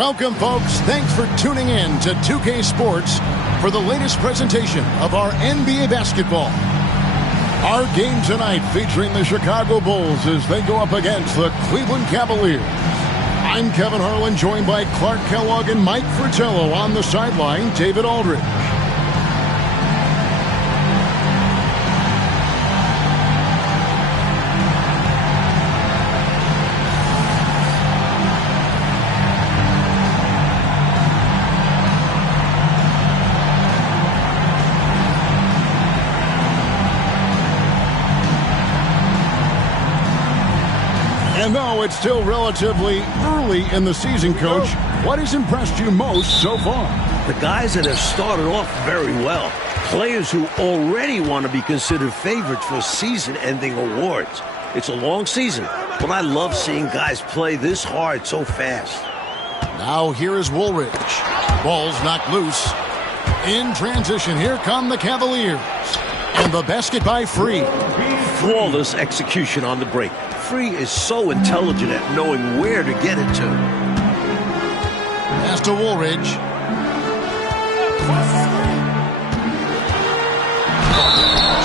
Welcome, folks. Thanks for tuning in to 2K Sports for the latest presentation of our NBA basketball. Our game tonight featuring the Chicago Bulls as they go up against the Cleveland Cavaliers. I'm Kevin Harlan, joined by Clark Kellogg and Mike Fratello. On the sideline, David Aldridge. And though it's still relatively early in the season, Coach, what has impressed you most so far? The guys that have started off very well. Players who already want to be considered favorites for season-ending awards. It's a long season, but I love seeing guys play this hard so fast. Now here is Woolridge. Ball's knocked loose. In transition, here come the Cavaliers. And the basket by Free. Flawless execution on the break. Free is so intelligent at knowing where to get it to. Pass to Woolridge.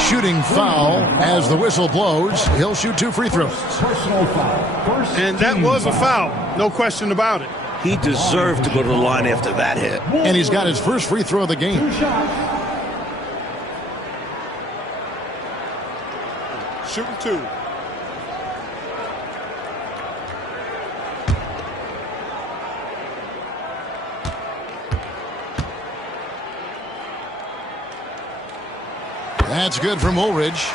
Shooting foul as the whistle blows. He'll shoot 2 free throws. And that was a foul. No question about it. He deserved to go to the line after that hit. And he's got his first free throw of the game. Shooting 2. That's good from Woolridge.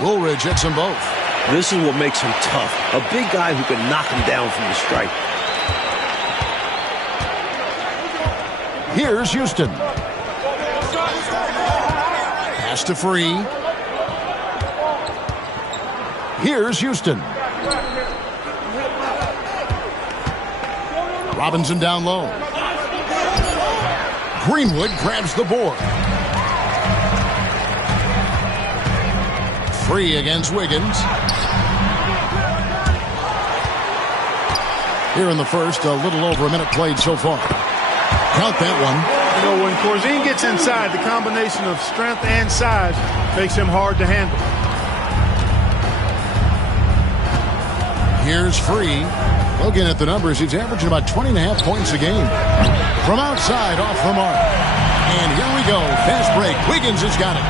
Woolridge hits them both. This is what makes him tough. A big guy who can knock him down from the stripe. Here's Houston. Pass to Free. Here's Houston. Robinson down low. Greenwood grabs the board. Free against Wiggins. Here in the first, a little over a minute played so far. Count that one. You know, when Corzine gets inside, the combination of strength and size makes him hard to handle. Here's Free. Looking at the numbers, he's averaging about 20.5 points a game. From outside, off the mark. And here we go. Fast break. Wiggins has got it.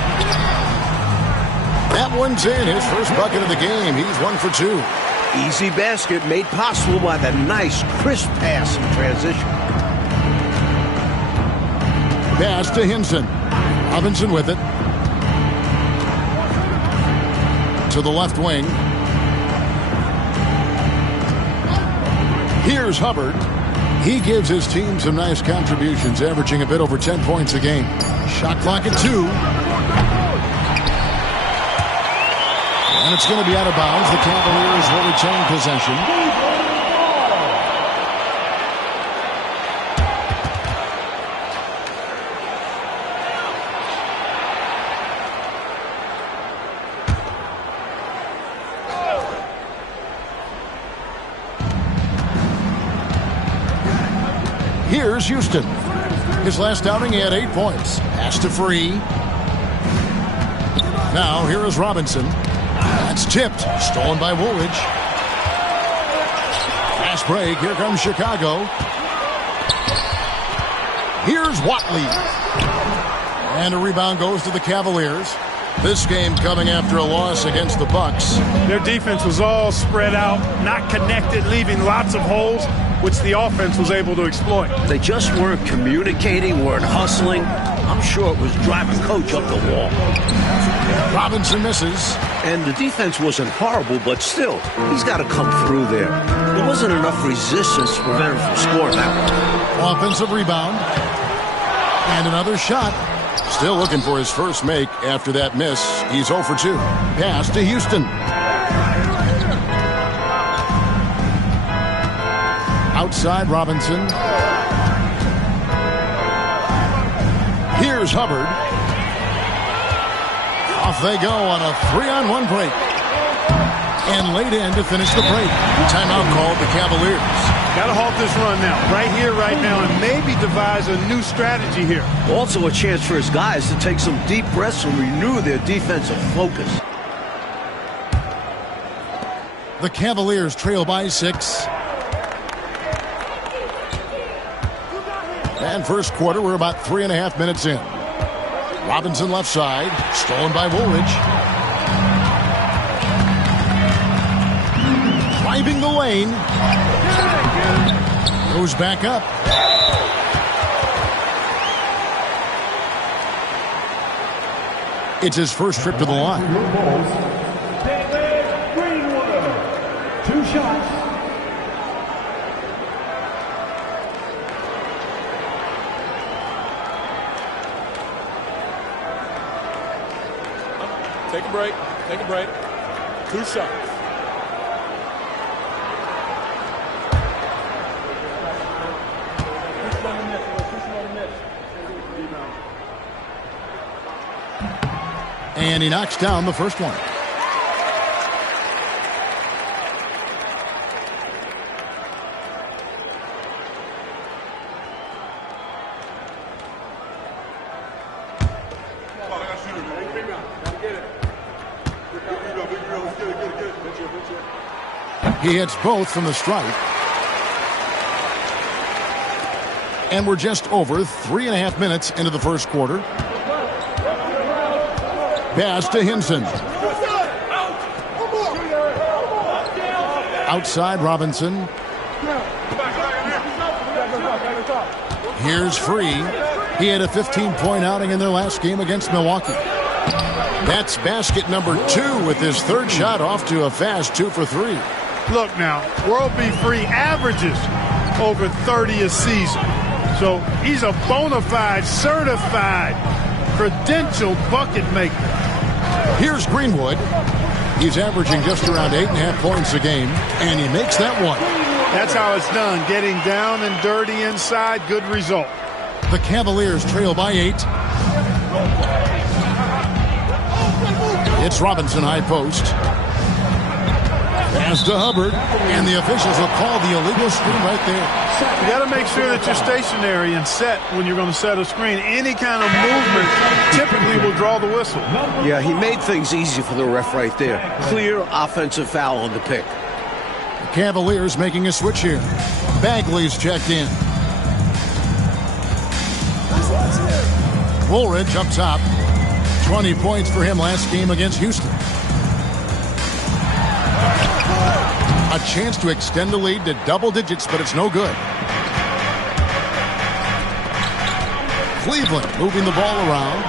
That one's in. His first bucket of the game. He's 1 for 2. Easy basket made possible by that nice, crisp pass in transition. Pass to Hinson. Robinson with it. To the left wing. Here's Hubbard. He gives his team some nice contributions, averaging a bit over 10 points a game. Shot clock at 2. And it's going to be out of bounds. The Cavaliers will retain possession. Here's Houston. His last outing, he had 8 points. Pass to Free. Now, here is Robinson. That's tipped. Stolen by Woolridge. Fast break. Here comes Chicago. Here's Watley. And a rebound goes to the Cavaliers. This game coming after a loss against the Bucks. Their defense was all spread out, not connected, leaving lots of holes, which the offense was able to exploit. They just weren't communicating, weren't hustling. I'm sure it was driving coach up the wall. Robinson misses. And the defense wasn't horrible, but still, he's got to come through there. There wasn't enough resistance to prevent him from scoring that one. Offensive rebound. And another shot. Still looking for his first make after that miss. He's 0 for 2. Pass to Houston. Outside Robinson. Here's Hubbard. Off they go on a 3-on-1 break. And laid in to finish the break. Timeout called the Cavaliers. Got to halt this run now, right here, right now, and maybe devise a new strategy here. Also a chance for his guys to take some deep breaths and renew their defensive focus. The Cavaliers trail by 6. And first quarter, we're about 3.5 minutes in. Robinson left side, stolen by Woolridge. Driving the lane. Goes back up. It's his first trip to the line. 2 shots. Take a break. Take a break. 2 shots. And he knocks down the first one. He hits both from the stripe. And we're just over 3.5 minutes into the first quarter. Pass to Hinson. Outside Robinson. Here's Free. He had a 15-point outing in their last game against Milwaukee. That's basket number 2 with his third shot off to a fast 2 for 3. Look now, World B. Free averages over 30 a season. So he's a bona fide, certified, credentialed bucket maker. Here's Greenwood. He's averaging just around 8.5 points a game, and he makes that one. That's how it's done, getting down and dirty inside. Good result. The Cavaliers trail by 8. It's Robinson high post. Pass to Hubbard, and the officials will call the illegal screen right there. You got to make sure that you're stationary and set when you're going to set a screen. Any kind of movement typically will draw the whistle. Yeah, he made things easy for the ref right there. Clear offensive foul on the pick. The Cavaliers making a switch here. Bagley's checked in. Woolridge up top. 20 points for him last game against Houston. A chance to extend the lead to double digits, but it's no good. Cleveland moving the ball around.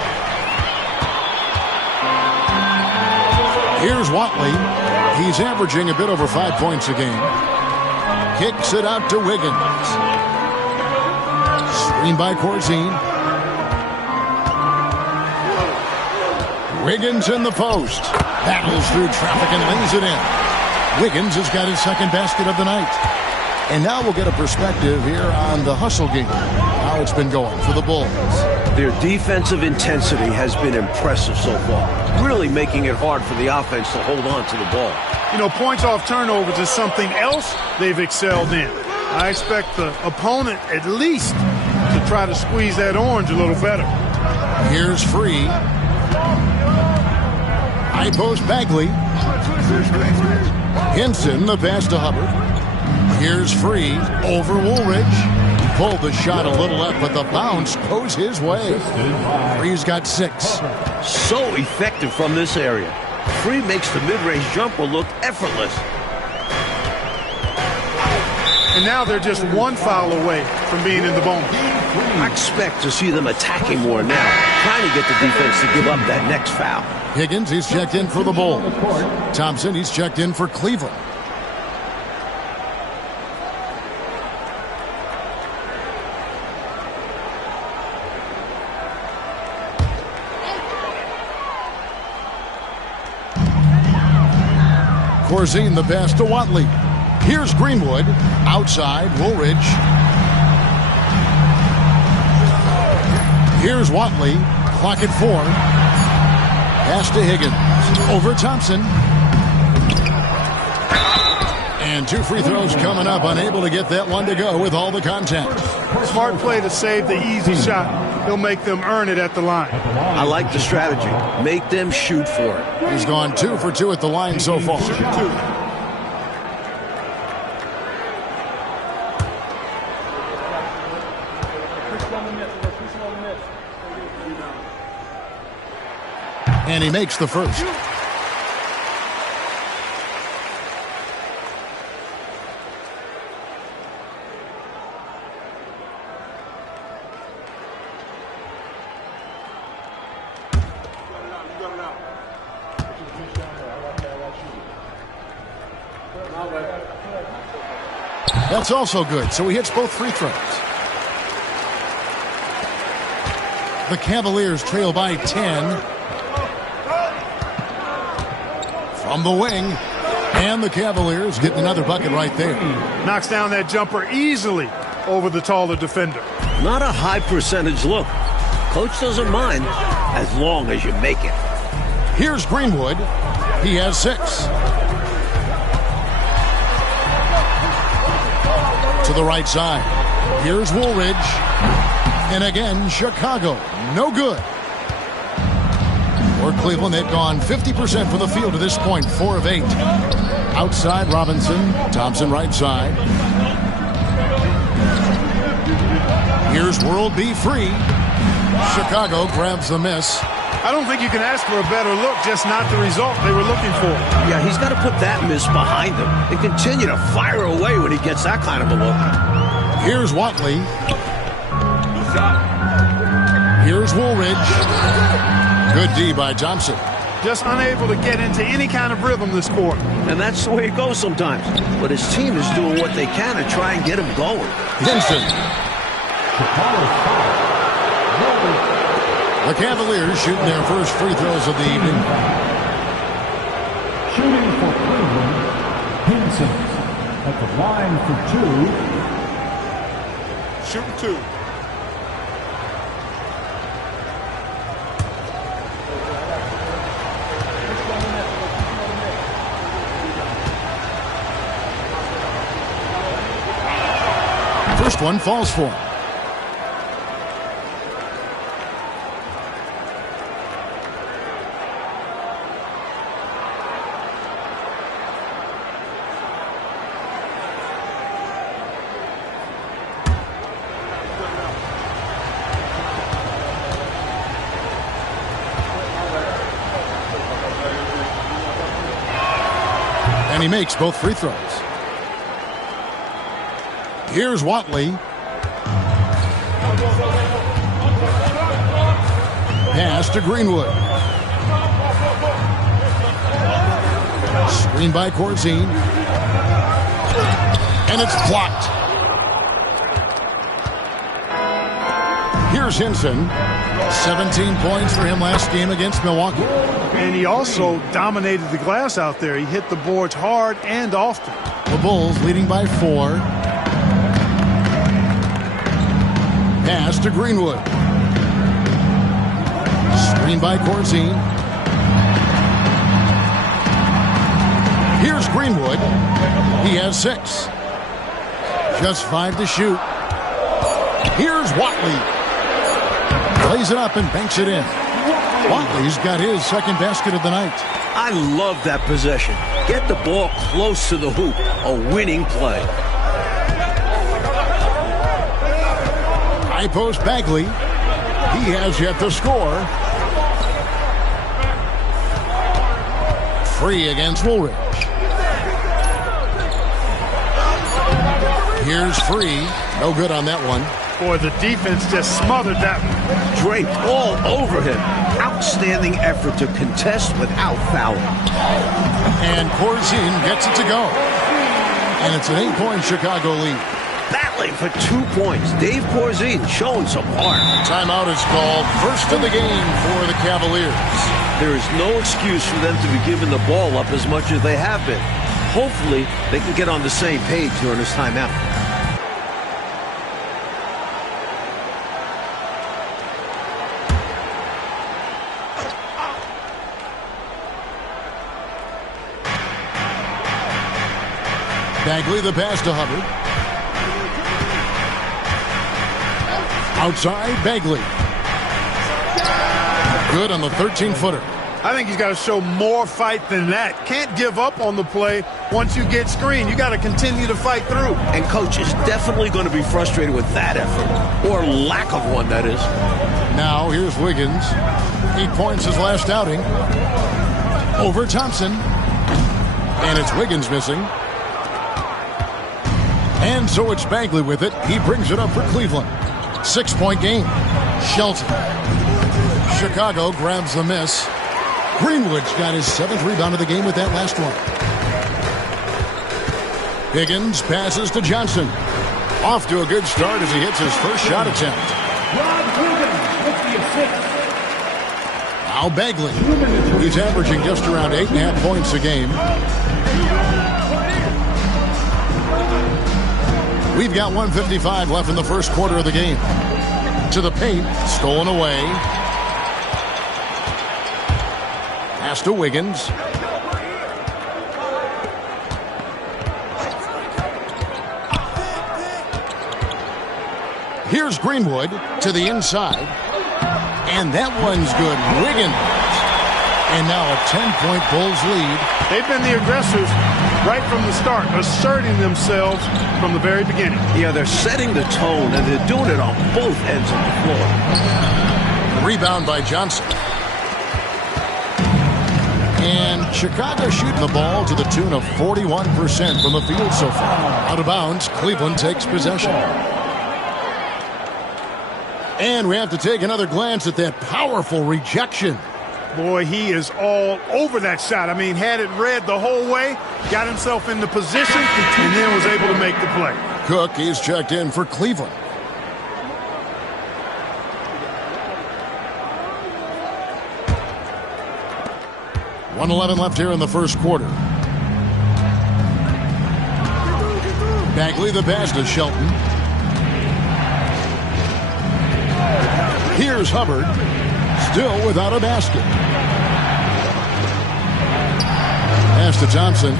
Here's Watley. He's averaging a bit over 5 points a game. Kicks it out to Wiggins. Screen by Corzine. Wiggins in the post. Battles through traffic and lays it in. Wiggins has got his second basket of the night. And now we'll get a perspective here on the hustle game, how it's been going for the Bulls. Their defensive intensity has been impressive so far, really making it hard for the offense to hold on to the ball. You know, points off turnovers is something else they've excelled in. I expect the opponent at least to try to squeeze that orange a little better. Here's Free. High post Bagley. Hinson, the pass to Hubbard. Here's Free over Woolridge. He pulled the shot a little left, but the bounce goes his way. Free's got 6. So effective from this area. Free makes the mid-range jumper look effortless. And now they're just one foul away from being in the bonus. I expect to see them attacking more now, trying to get the defense to give up that next foul. Higgins, he's checked in for the Bulls. Thompson, he's checked in for Cleveland. Corzine, the pass to Watley. Here's Greenwood. Outside, Woolridge. Here's Watley. Clock at 4. Pass to Higgins. Over Thompson. And 2 free throws coming up. Unable to get that one to go with all the contact. Smart play to save the easy shot. He'll make them earn it at the line. I like the strategy. Make them shoot for it. He's gone 2 for 2 at the line so far. And he makes the first. That's also good, so he hits both free throws. The Cavaliers trail by 10. From the wing, and the Cavaliers getting another bucket right there. Knocks down that jumper easily over the taller defender. Not a high percentage look. Coach doesn't mind as long as you make it. Here's Greenwood. He has 6. To the right side. Here's Woolridge. And again, Chicago. No good. For Cleveland, they've gone 50% from the field to this point, 4 of 8. Outside, Robinson. Thompson right side. Here's World B free. Chicago grabs the miss. I don't think you can ask for a better look, just not the result they were looking for. Yeah, he's got to put that miss behind him and continue to fire away when he gets that kind of a look. Here's Watley. Here's Woolridge. Good D by Thompson. Just unable to get into any kind of rhythm this quarter. And that's the way it goes sometimes. But his team is doing what they can to try and get him going. Hinson. The Cavaliers shooting their first free throws of the evening. Shooting for Cleveland, Hinson at the line for 2. Shooting 2. First one falls for him. And he makes both free throws. Here's Watley. Pass to Greenwood. Screen by Corzine. And it's blocked. Here's Hinson. 17 points for him last game against Milwaukee. And he also dominated the glass out there. He hit the boards hard and often. The Bulls leading by 4. Pass to Greenwood. Screen by Corzine. Here's Greenwood. He has 6. Just 5 to shoot. Here's Watley. Plays it up and banks it in. Watley's got his second basket of the night. I love that possession. Get the ball close to the hoop. A winning play. High post Bagley. He has yet to score. Free against Woolridge. Here's Free. No good on that one. Boy, the defense just smothered that one. Draped all over him. Outstanding effort to contest without fouling. And Corzine gets it to go. And it's an 8-point Chicago lead. Battling for 2 points. Dave Corzine showing some heart. Timeout is called. First of the game for the Cavaliers. There is no excuse for them to be giving the ball up as much as they have been. hopefully they can get on the same page during this timeout. Bagley, the pass to Hubbard. Outside, Bagley. Good on the 13-footer. I think he's got to show more fight than that. Can't give up on the play once you get screened. You got to continue to fight through. And coach is definitely going to be frustrated with that effort, or lack of one, that is. Now here's Wiggins. 8 points his last outing. Over Thompson. And it's Wiggins missing. And so it's Bagley with it. He brings it up for Cleveland. 6-point game. Shelton. Chicago grabs the miss. Greenwood's got his 7th rebound of the game with that last one. Higgins passes to Johnson. Off to a good start as he hits his first shot attempt. Now Bagley. He's averaging just around 8.5 points a game. We've got 1:55 left in the first quarter of the game. To the paint, stolen away. Pass to Wiggins. Here's Greenwood to the inside. And that one's good. Wiggins. And now a 10-point Bulls lead. They've been the aggressors right from the start, asserting themselves from the very beginning. Yeah, they're setting the tone, and they're doing it on both ends of the floor. Rebound by Johnson. And Chicago shooting the ball to the tune of 41% from the field so far. Out of bounds, Cleveland takes possession. And we have to take another glance at that powerful rejection. Boy, he is all over that shot. I mean, had it read the whole way, got himself into position, and then was able to make the play. Cook is checked in for Cleveland. .111 left here in the first quarter. Bagley, the pass to Shelton. Here's Hubbard. Still without a basket. Pass to Thompson.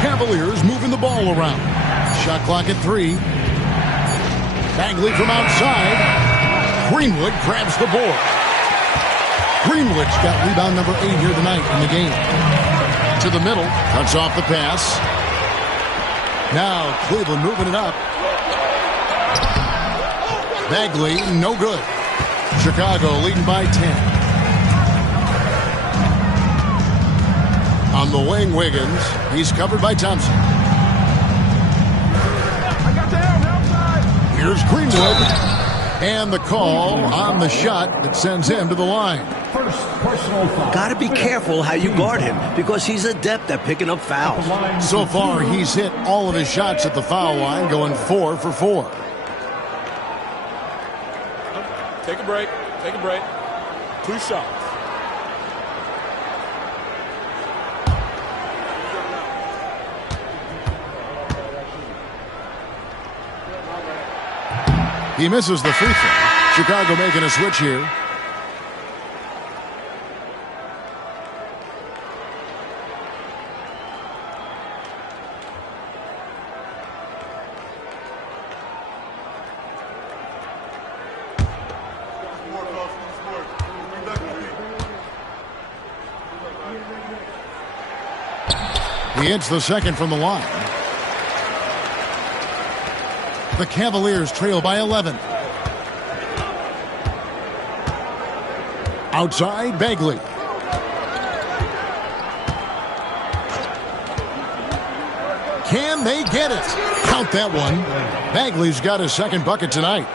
Cavaliers moving the ball around. Shot clock at 3. Bagley from outside. Greenwood grabs the board. Greenwood's got rebound number 8 here tonight in the game. To the middle. Cuts off the pass. Now Cleveland moving it up. Bagley, no good. Chicago leading by 10. On the wing, Wiggins. He's covered by Thompson. Here's Greenwood. And the call on the shot that sends him to the line. First personal foul. Got to be careful how you guard him, because he's adept at picking up fouls. So far, he's hit all of his shots at the foul line, going 4 for 4. Take a break. Take a break. 2 shots. He misses the free throw. Chicago making a switch here. He hits the second from the line. The Cavaliers trail by 11. Outside, Bagley. Can they get it? Count that one. Bagley's got his second bucket tonight.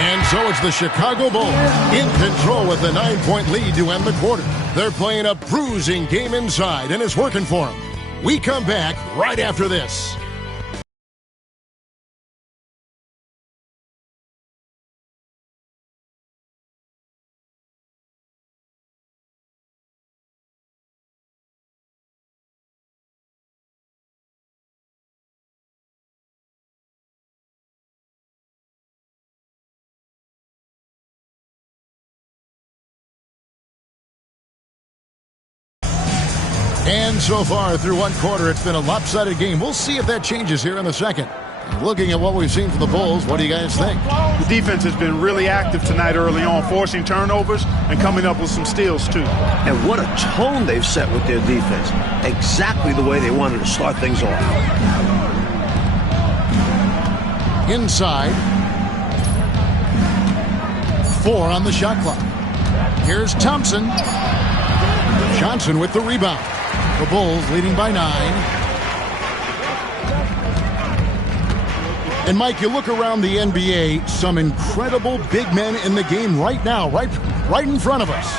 And so it's the Chicago Bulls in control with the 9-point lead to end the quarter. They're playing a bruising game inside, and it's working for them. We come back right after this. And so far through one quarter, it's been a lopsided game. We'll see if that changes here in the second. Looking at what we've seen from the Bulls, what do you guys think? The defense has been really active tonight early on, forcing turnovers and coming up with some steals, too. And what a tone they've set with their defense. Exactly the way they wanted to start things off. Inside. 4 on the shot clock. Here's Thompson. Johnson with the rebound. The Bulls leading by 9. And, Mike, you look around the NBA, some incredible big men in the game right now, right in front of us.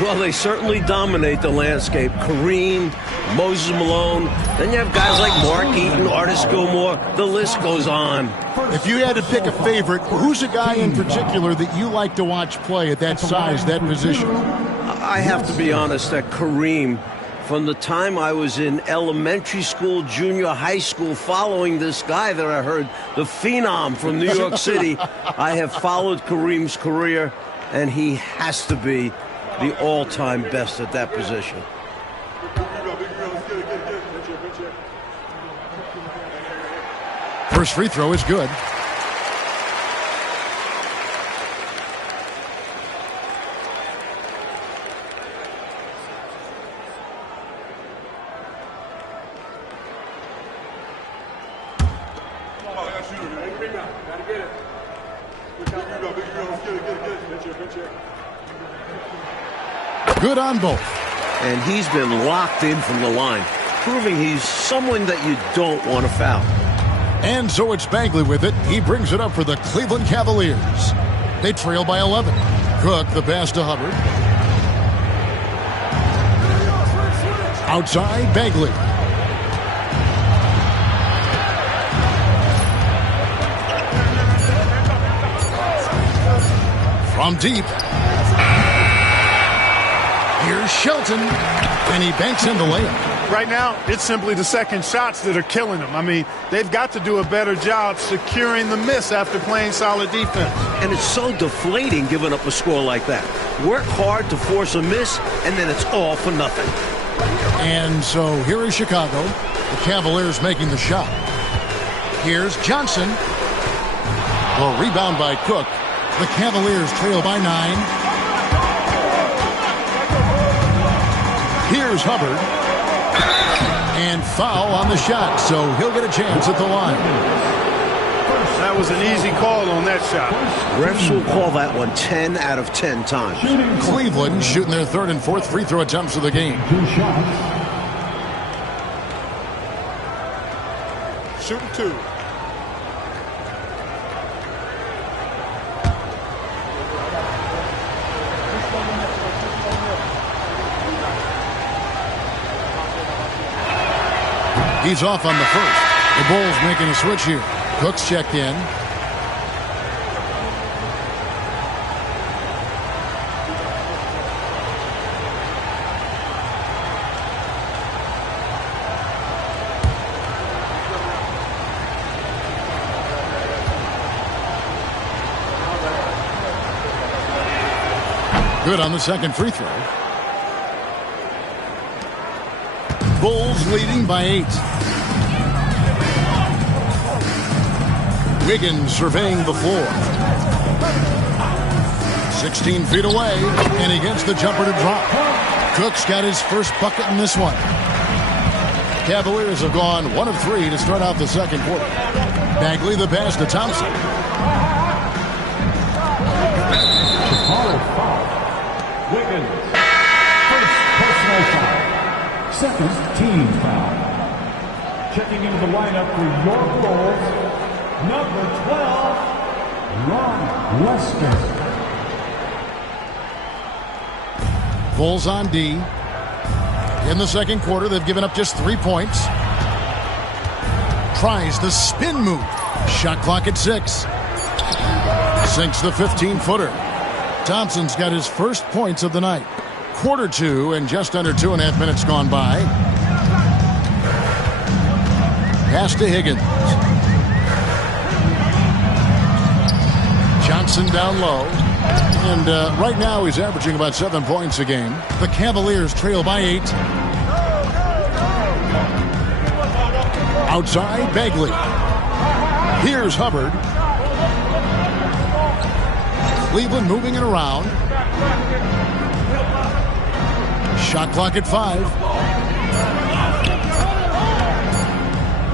Well, they certainly dominate the landscape. Kareem, Moses Malone. Then you have guys like Mark Eaton, Artis Gilmore. The list goes on. If you had to pick a favorite, who's a guy in particular that you like to watch play at that size, that position? I have to be honest that Kareem, from the time I was in elementary school, junior high school, following this guy that I heard, the phenom from New York City, I have followed Kareem's career, and he has to be the all-time best at that position. First free throw is good. Good on both. And he's been locked in from the line, proving he's someone that you don't want to foul. And so it's Bagley with it. He brings it up for the Cleveland Cavaliers. They trail by 11. Cook, the pass to Hubbard. Outside, Bagley. From deep. Here's Shelton, and he banks in the layup. Right now, it's simply the second shots that are killing them. I mean, they've got to do a better job securing the miss after playing solid defense. And it's so deflating giving up a score like that. Work hard to force a miss, and then it's all for nothing. And so here is Chicago. The Cavaliers making the shot. Here's Johnson. The rebound by Cook. The Cavaliers trail by 9. Here's Hubbard. And foul on the shot, so he'll get a chance at the line. That was an easy call on that shot. Refs will call that one 10 out of 10 times. Cleveland shooting their third and fourth free throw attempts of the game. 2 shots. Shooting 2. He's off on the first. The Bulls making a switch here. Cook's checked in. Good on the second free throw. Bulls leading by 8. Wiggins surveying the floor. 16 feet away, and he gets the jumper to drop. Cook's got his first bucket in this one. Cavaliers have gone 1 of 3 to start out the second quarter. Bagley the pass to Thompson. Wiggins. First personal foul. Second team foul. Checking into the lineup for your Bulls, number 12, Ron Lester. Bulls on D. In the second quarter, they've given up just 3 points. Tries the spin move. Shot clock at 6. Sinks the 15-footer. Thompson's got his first points of the night. Quarter 2 and just under 2.5 minutes gone by. Pass to Higgins. Johnson down low. And right now he's averaging about 7 points a game. The Cavaliers trail by 8. Outside, Bagley. Here's Hubbard. Cleveland moving it around. Shot clock at 5.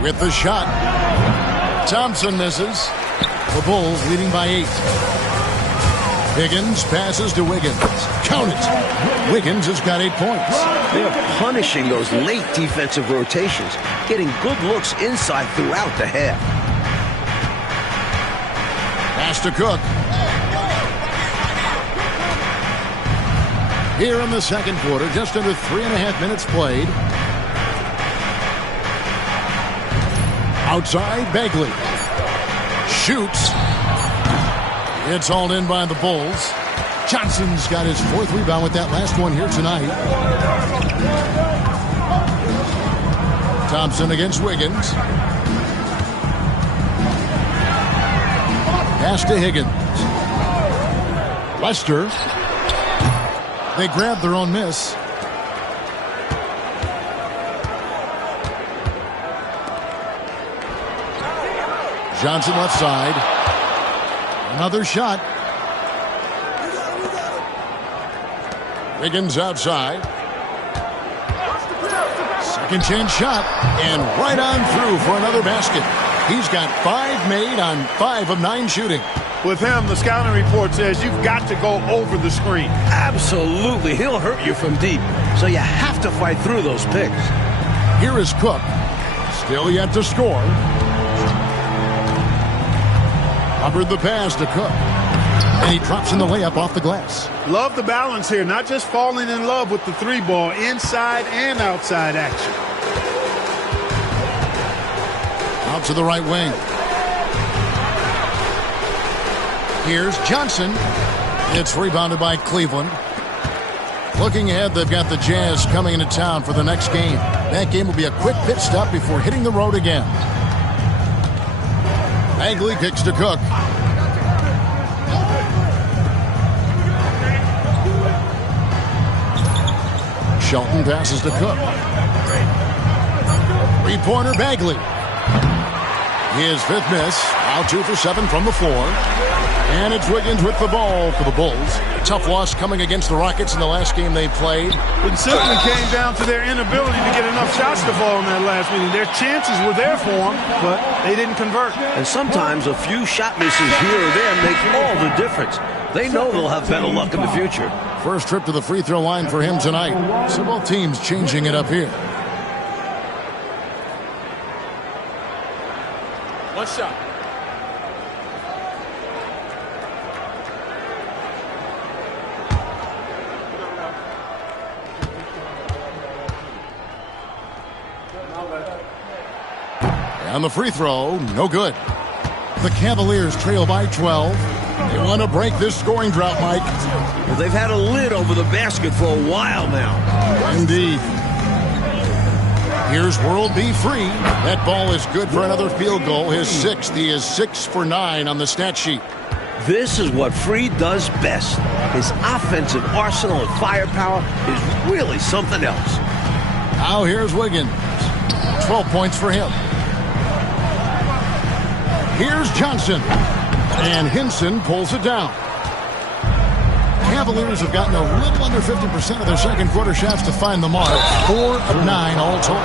With the shot. Thompson misses. The Bulls leading by 8. Higgins passes to Wiggins. Count it. Wiggins has got 8 points. They're punishing those late defensive rotations, getting good looks inside throughout the half. Pass to Cook. Here in the second quarter, just under 3.5 minutes played. Outside, Bagley. Shoots. It's hauled in by the Bulls. Johnson's got his 4th rebound with that last one here tonight. Thompson against Wiggins. Pass to Higgins. Lester. They grab their own miss. Johnson left side. Another shot. Wiggins outside. Second chance shot. And right on through for another basket. He's got 5 made on 5 of 9 shooting. With him, the scouting report says you've got to go over the screen. Absolutely. He'll hurt you from deep. So you have to fight through those picks. Here is Cook. Still yet to score. Hubbard the pass to Cook. And he drops in the layup off the glass. Love the balance here. Not just falling in love with the 3-ball. Inside and outside action. Out to the right wing. Here's Johnson. It's rebounded by Cleveland. Looking ahead, they've got the Jazz coming into town for the next game. That game will be a quick pit stop before hitting the road again. Bagley kicks to Cook. Shelton passes to Cook. 3-pointer Bagley. His 5th miss. Now 2 for 7 from the floor. And it's Wiggins with the ball for the Bulls. Tough loss coming against the Rockets in the last game they played. It simply came down to their inability to get enough shots to fall in that last meeting. Their chances were there for them, but they didn't convert. And sometimes a few shot misses here or there make all the difference. They know they'll have better luck in the future. First trip to the free throw line for him tonight. So both teams changing it up here. One shot. And the free throw, no good. The Cavaliers trail by 12. They want to break this scoring drought, Mike. Well, they've had a lid over the basket for a while now. Indeed. Here's World B. Free. That ball is good for another field goal. His 6th. He is 6 for 9 on the stat sheet. This is what Free does best. His offensive arsenal and firepower is really something else. Now here's Wiggins. 12 points for him. Here's Johnson. And Hinson pulls it down. Cavaliers have gotten a little under 50% of their second quarter shots to find the mark. 4 of 9 all total.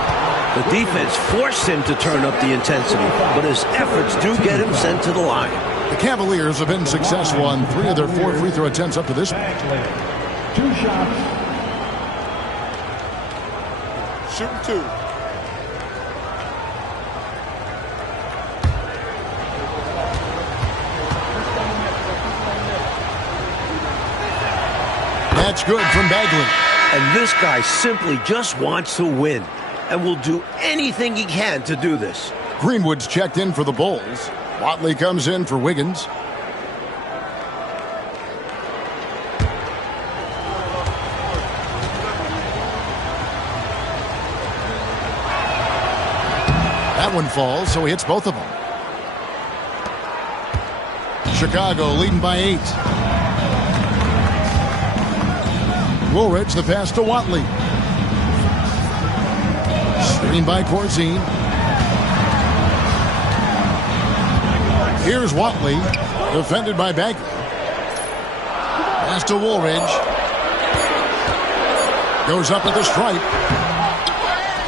The defense forced him to turn up the intensity, but his efforts do get him sent to the line. The Cavaliers have been successful on 3 of their 4 free throw attempts up to this point. 2 shots. Shooting 2. That's good from Bagley. And this guy simply just wants to win and will do anything he can to do this. Greenwood's checked in for the Bulls. Watley comes in for Wiggins. That one falls, so he hits both of them. Chicago leading by 8. Woolridge, the pass to Watley. Screen by Corzine. Here's Watley, defended by Bagley. Pass to Woolridge. Goes up at the stripe.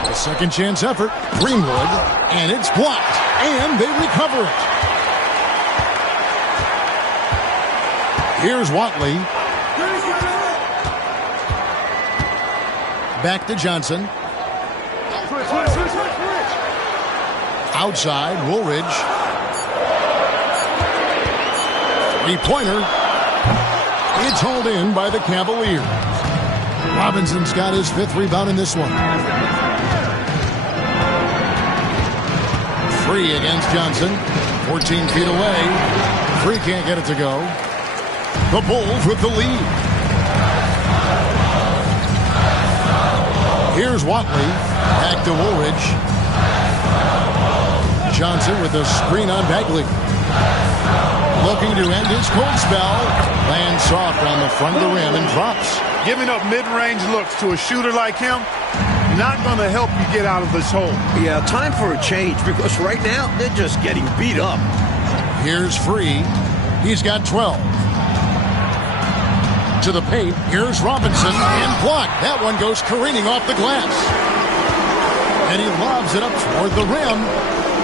A second chance effort. Greenwood. And it's blocked. And they recover it. Here's Watley. Back to Johnson. Outside, Woolridge. Three-pointer. It's hauled in by the Cavaliers. Robinson's got his 5th rebound in this one. Free against Johnson. 14 feet away. Free can't get it to go. The Bulls with the lead. Here's Watley. Back to Woolridge. Johnson with the screen on Bagley. Looking to end his cold spell. Lands soft on the front of the rim and drops. Giving up mid-range looks to a shooter like him, not going to help you get out of this hole. Yeah, time for a change because right now they're just getting beat up. Here's Free. He's got 12. To the paint. Here's Robinson and blocked. That one goes careening off the glass. And he lobs it up toward the rim.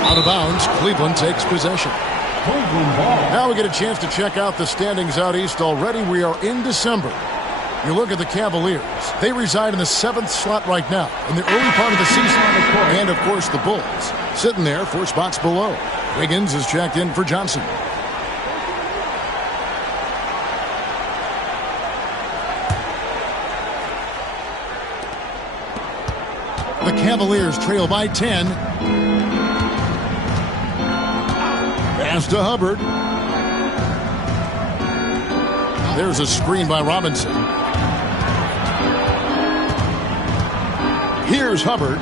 Out of bounds. Cleveland takes possession. Now we get a chance to check out the standings out east already. We are in December. You look at the Cavaliers. They reside in the 7th slot right now in the early part of the season. And, of course, the Bulls sitting there 4 spots below. Wiggins is checked in for Johnson. The Cavaliers trail by 10. Pass to Hubbard. There's a screen by Robinson. Here's Hubbard.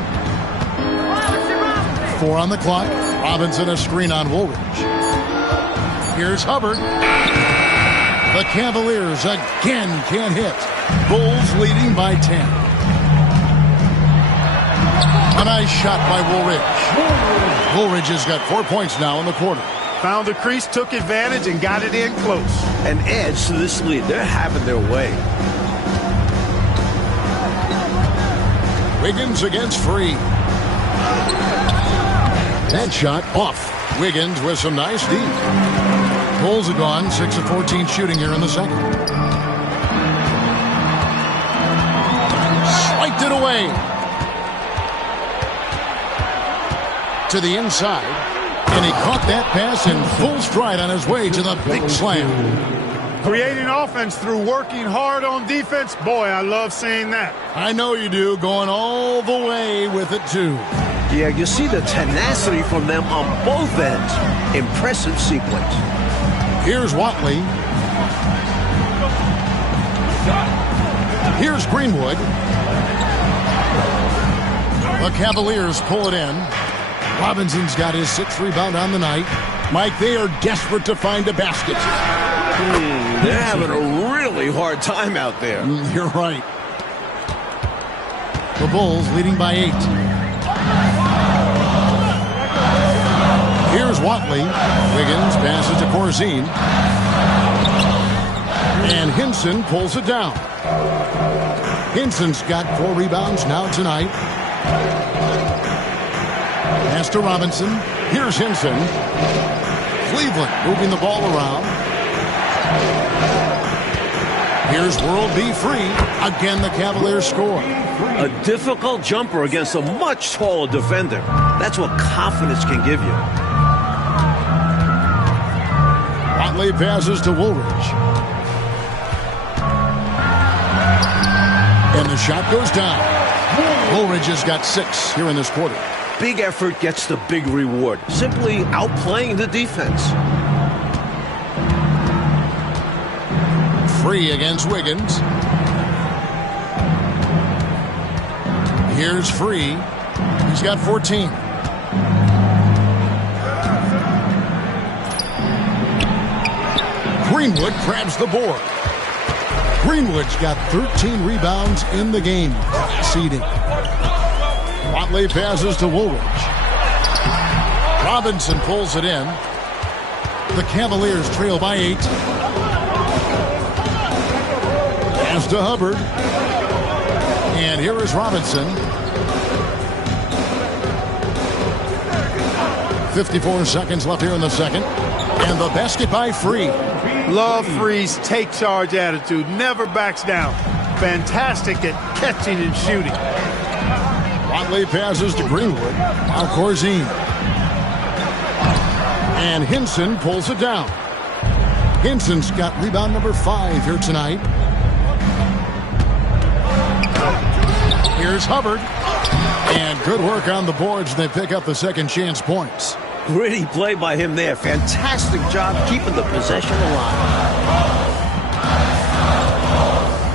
4 on the clock. Robinson a screen on Woolridge. Here's Hubbard. The Cavaliers again can't hit. Bulls leading by 10. A nice shot by Woolridge. Woolridge has got 4 points now in the quarter. Found the crease, took advantage, and got it in close. An edge to this lead. They're having their way. Wiggins against Free. That shot off. Wiggins with some nice D. Bulls are gone. 6 of 14 shooting here in the second. Swiped it away. To the inside. And he caught that pass in full stride on his way to the big slam. Creating offense through working hard on defense. Boy, I love seeing that. I know you do. Going all the way with it, too. Yeah, you see the tenacity from them on both ends. Impressive sequence. Here's Watley. Here's Greenwood. The Cavaliers pull it in. Robinson's got his 6th rebound on the night. Mike, they are desperate to find a basket. They're having a really hard time out there. You're right. The Bulls leading by 8. Here's Watley. Wiggins passes to Corzine. And Hinson pulls it down. Hinson's got 4 rebounds now tonight. Pass to Robinson. Here's Hinson. Cleveland moving the ball around. Here's World B. Free. Again, the Cavaliers score. A difficult jumper against a much taller defender. That's what confidence can give you. Watley passes to Woolridge. And the shot goes down. Woolridge has got 6 here in this quarter. Big effort gets the big reward. Simply outplaying the defense. Free against Wiggins. Here's Free. He's got 14. Greenwood grabs the board. Greenwood's got 13 rebounds in the game. Seeding. Watley passes to Woolridge. Robinson pulls it in. The Cavaliers trail by 8. Pass to Hubbard. And here is Robinson. 54 seconds left here in the second. And the basket by Free. Love Free's take charge attitude. Never backs down. Fantastic at catching and shooting. Watley passes to Greenwood. Now Corzine. And Hinson pulls it down. Hinson's got rebound number 5 here tonight. Here's Hubbard. And good work on the boards. They pick up the second chance points. Gritty play by him there. Fantastic job keeping the possession alive.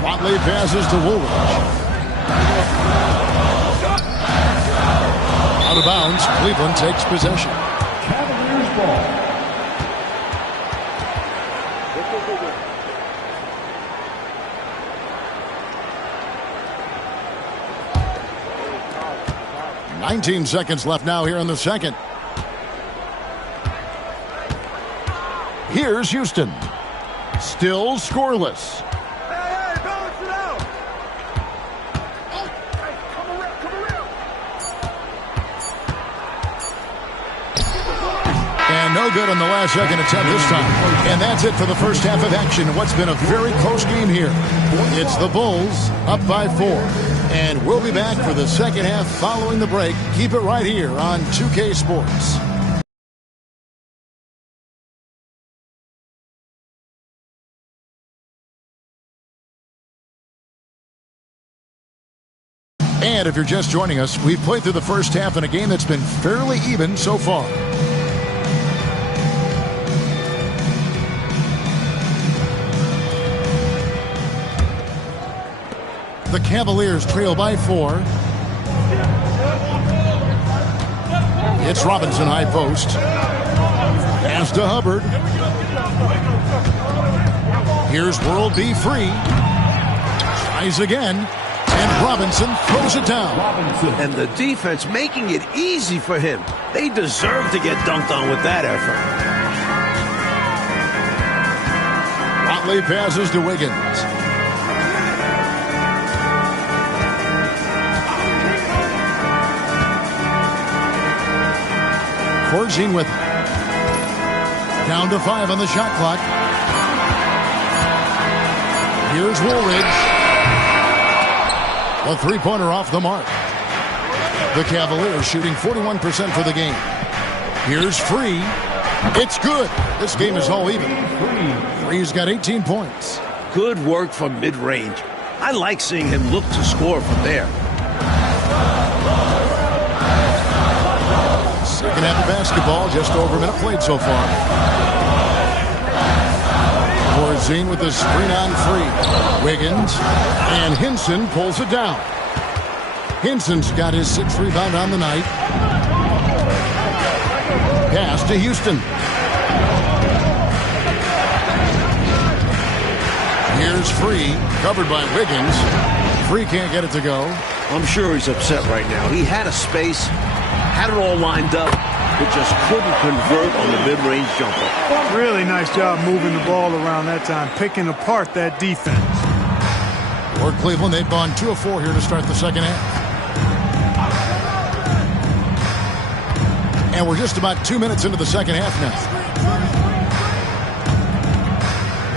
Watley passes to Woolridge. Out of bounds. Cleveland takes possession. Cavaliers ball. 19 seconds left now here in the second. Here's Houston. Still scoreless. And no good on the last second attempt this time. And that's it for the first half of action. What's been a very close game here. It's the Bulls up by 4. And we'll be back for the second half following the break. Keep it right here on 2K Sports. And if you're just joining us, we've played through the first half in a game that's been fairly even so far. The Cavaliers trail by 4. It's Robinson high post. Pass to Hubbard. Here's World B Free. Tries again. And Robinson throws it down. And the defense making it easy for him. They deserve to get dunked on with that effort. Watley passes to Wiggins. Corzine with it. Down to 5 on the shot clock. Here's Woolridge. A three-pointer off the mark. The Cavaliers shooting 41% for the game. Here's Free. It's good. This game is all even. Free's got 18 points. Good work from mid-range. I like seeing him look to score from there. Second half of basketball, just over a minute played so far. Corzine with the screen on Free. Wiggins and Hinson pulls it down. Hinson's got his 6th rebound on the night. Pass to Houston. Here's Free, covered by Wiggins. Free can't get it to go. I'm sure he's upset right now. He had a space, had it all lined up, but just couldn't convert on the mid-range jumper. Really nice job moving the ball around that time, picking apart that defense. For Cleveland, they've gone 2 of 4 here to start the second half. And we're just about 2 minutes into the second half now.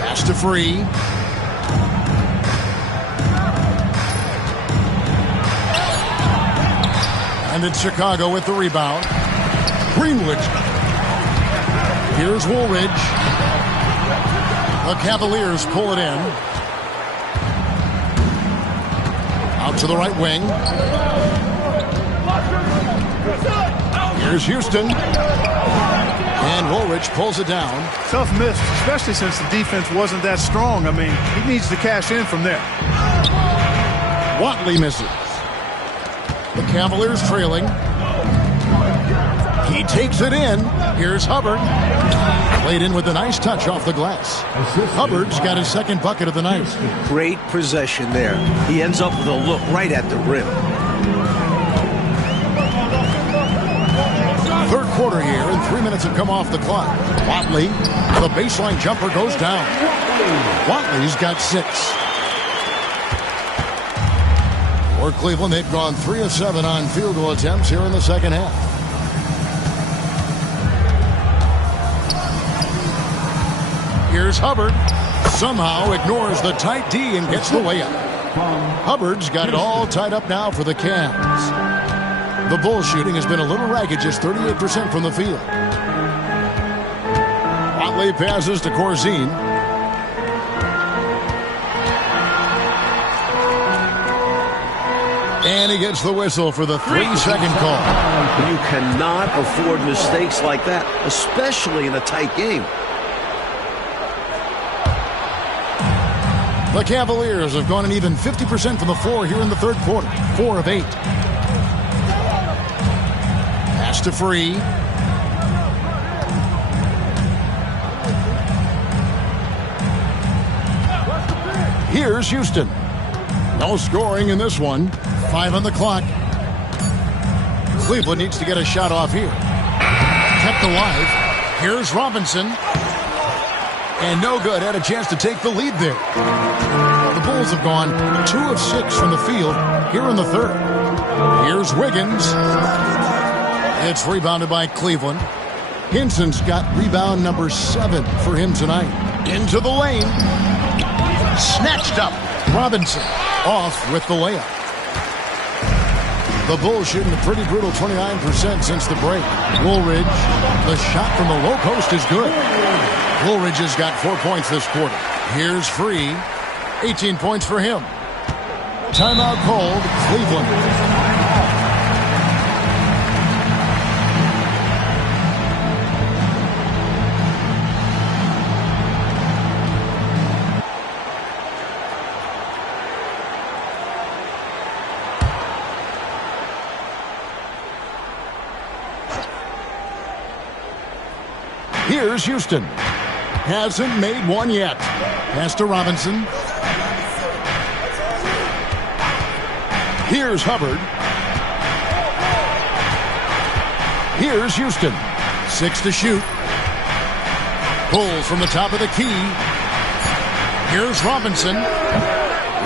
Pass to Free. And it's Chicago with the rebound. Greenwood. Here's Woolridge. The Cavaliers pull it in. Out to the right wing. Here's Houston. And Woolridge pulls it down. Tough miss, especially since the defense wasn't that strong. I mean, he needs to cash in from there. Watley misses. The Cavaliers trailing. He takes it in. Here's Hubbard. Played in with a nice touch off the glass. Hubbard's got his 2nd bucket of the night. Great possession there. He ends up with a look right at the rim. 3rd quarter here, and 3 minutes have come off the clock. Watley, the baseline jumper goes down. Watley's got 6. For Cleveland, they've gone 3 of 7 on field goal attempts here in the second half. Here's Hubbard. Somehow ignores the tight D and gets the layup. Hubbard's got it all tied up now for the Cavs. The Bulls shooting has been a little ragged, just 38% from the field. Watley passes to Corzine. And he gets the whistle for the 3-second call. You cannot afford mistakes like that, especially in a tight game. The Cavaliers have gone an even 50% from the floor here in the third quarter. 4 of 8. Pass to Free. Here's Houston. No scoring in this one. 5 on the clock. Cleveland needs to get a shot off here. Kept alive. Here's Robinson. And no good. Had a chance to take the lead there. The Bulls have gone 2 of 6 from the field here in the third. Here's Wiggins. It's rebounded by Cleveland. Hinson's got rebound number 7 for him tonight. Into the lane. Snatched up. Robinson off with the layup. The Bulls shooting a pretty brutal 29% since the break. Woolridge, the shot from the low post is good. Woolridge has got 4 points this quarter. Here's Free. 18 points for him. Timeout called, Cleveland. Here's Houston. Hasn't made one yet. Pass to Robinson. Here's Hubbard. Here's Houston. 6 to shoot. Pulls from the top of the key. Here's Robinson.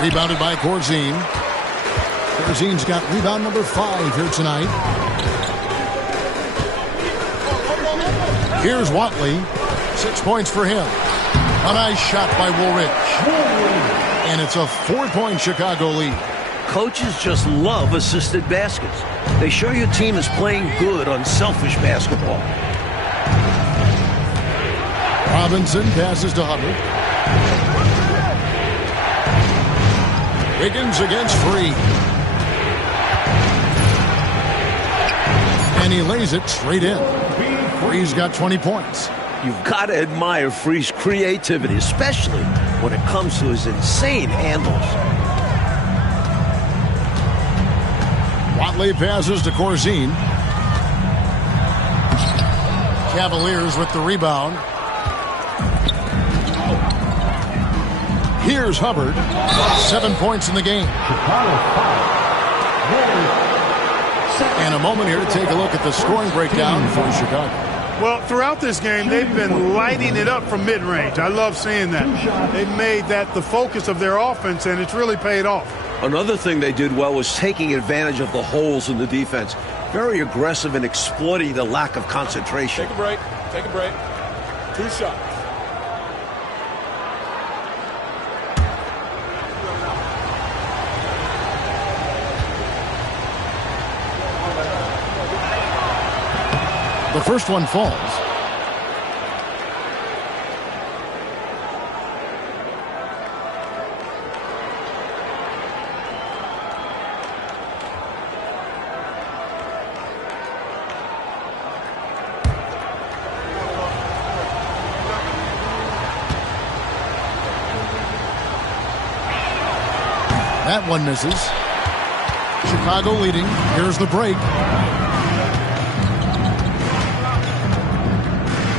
Rebounded by Corzine. Corzine's got rebound number 5 here tonight. Here's Watley. 6 points for him. A nice shot by Woolridge. And it's a 4-point Chicago lead. Coaches just love assisted baskets. They show your team is playing good unselfish basketball. Robinson passes to Hubbard. Wiggins against Free. And he lays it straight in. Free's got 20 points. You've got to admire Free's creativity, especially when it comes to his insane handles. Watley passes to Corzine. Cavaliers with the rebound. Here's Hubbard. 7 points in the game. And a moment here to take a look at the scoring breakdown for Chicago. Well, throughout this game, they've been lighting it up from mid-range. I love seeing that. They've made that the focus of their offense, and it's really paid off. Another thing they did well was taking advantage of the holes in the defense. Very aggressive in exploiting the lack of concentration. Take a break. Take a break. 2 shots. The first one falls. That one misses. Chicago leading. Here's the break.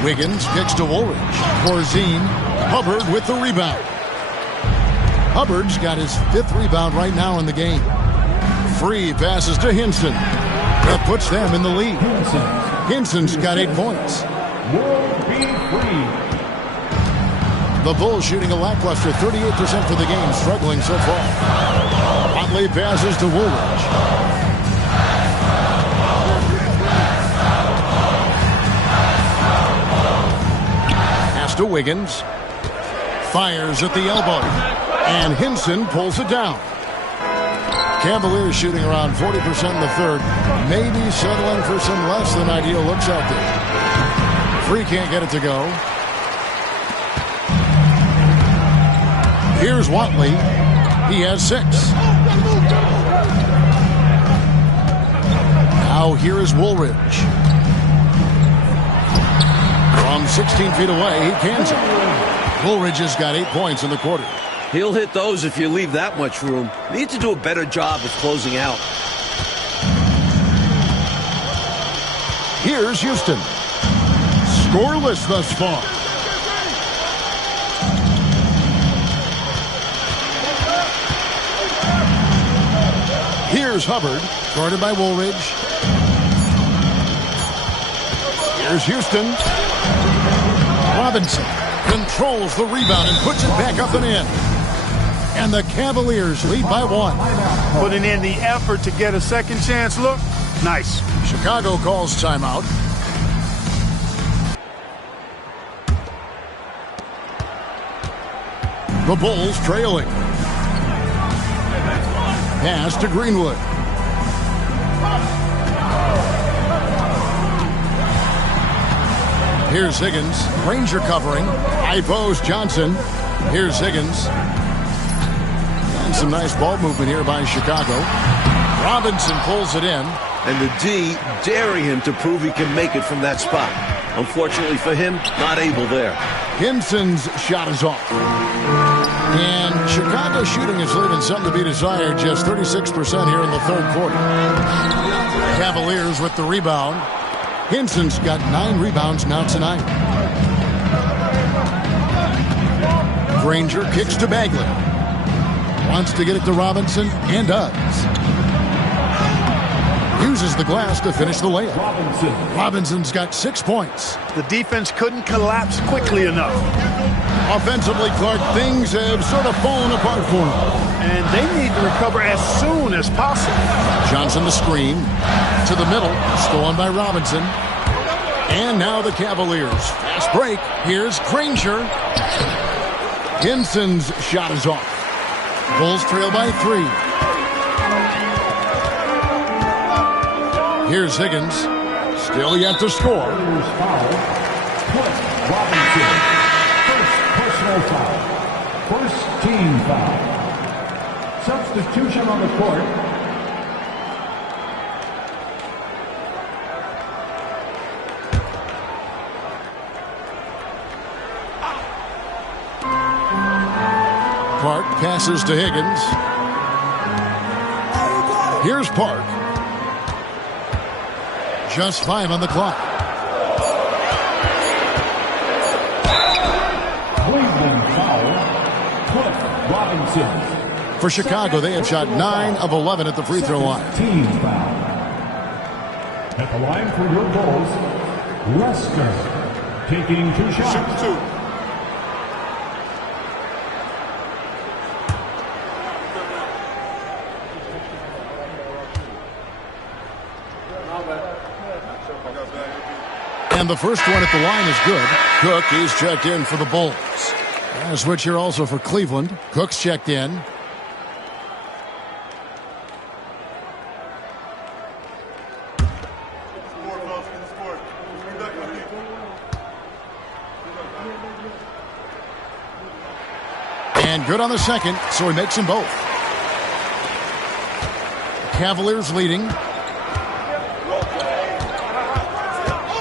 Wiggins kicks to Woolridge. Corzine. Hubbard with the rebound. Hubbard's got his 5th rebound right now in the game. Free passes to Hinson. That puts them in the lead. Hinson's got 8 points. Will be free. The Bulls shooting a lackluster 38% for the game, struggling so far. Watley passes to Woolridge. Pass to Wiggins. Fires at the elbow. And Hinson pulls it down. Cavaliers shooting around 40% in the third. Maybe settling for some less than ideal looks out there. Free can't get it to go. Here's Watley. He has 6. Now here is Woolridge. From 16 feet away, he cans it. Woolridge has got 8 points in the quarter. He'll hit those if you leave that much room. Need to do a better job of closing out. Here's Houston. Scoreless thus far. Here's Hubbard, guarded by Woolridge. Here's Houston. Robinson controls the rebound and puts it back up and in. And the Cavaliers lead by 1. Putting in the effort to get a second chance look. Nice. Chicago calls timeout. The Bulls trailing. Pass to Greenwood. Here's Higgins. Ranger covering. High post Johnson. Here's Higgins. And some nice ball movement here by Chicago. Robinson pulls it in. And the D daring him to prove he can make it from that spot. Unfortunately for him, not able there. Hinson's shot is off. And Chicago shooting is leaving something to be desired. Just 36% here in the third quarter. Cavaliers with the rebound. Hinson's got 9 rebounds now tonight. Granger kicks to Bagley. Wants to get it to Robinson and does. Uses the glass to finish the layup. Robinson's got 6 points. The defense couldn't collapse quickly enough. Offensively, Clark, things have sort of fallen apart for him. And they need to recover as soon as possible. Johnson the screen. To the middle. Stolen by Robinson. And now the Cavaliers. Fast break. Here's Granger. Hinson's shot is off. Bulls trail by 3. Here's Higgins. Still yet to score. Robinson. First personal foul. First team foul. Substitution on the court. Park passes to Higgins. Here's Park. Just 5 on the clock. Cleveland foul. Cliff Robinson. For Chicago, they have shot 9 of 11 at the free throw line. Team foul. At the line for your Bulls, Lester taking 2 shots. Shoot 2. And the first one at the line is good. Cook, he's checked in for the Bulls. And a switch here also for Cleveland. Cook's checked in. And good on the second, so he makes them both. Cavaliers leading.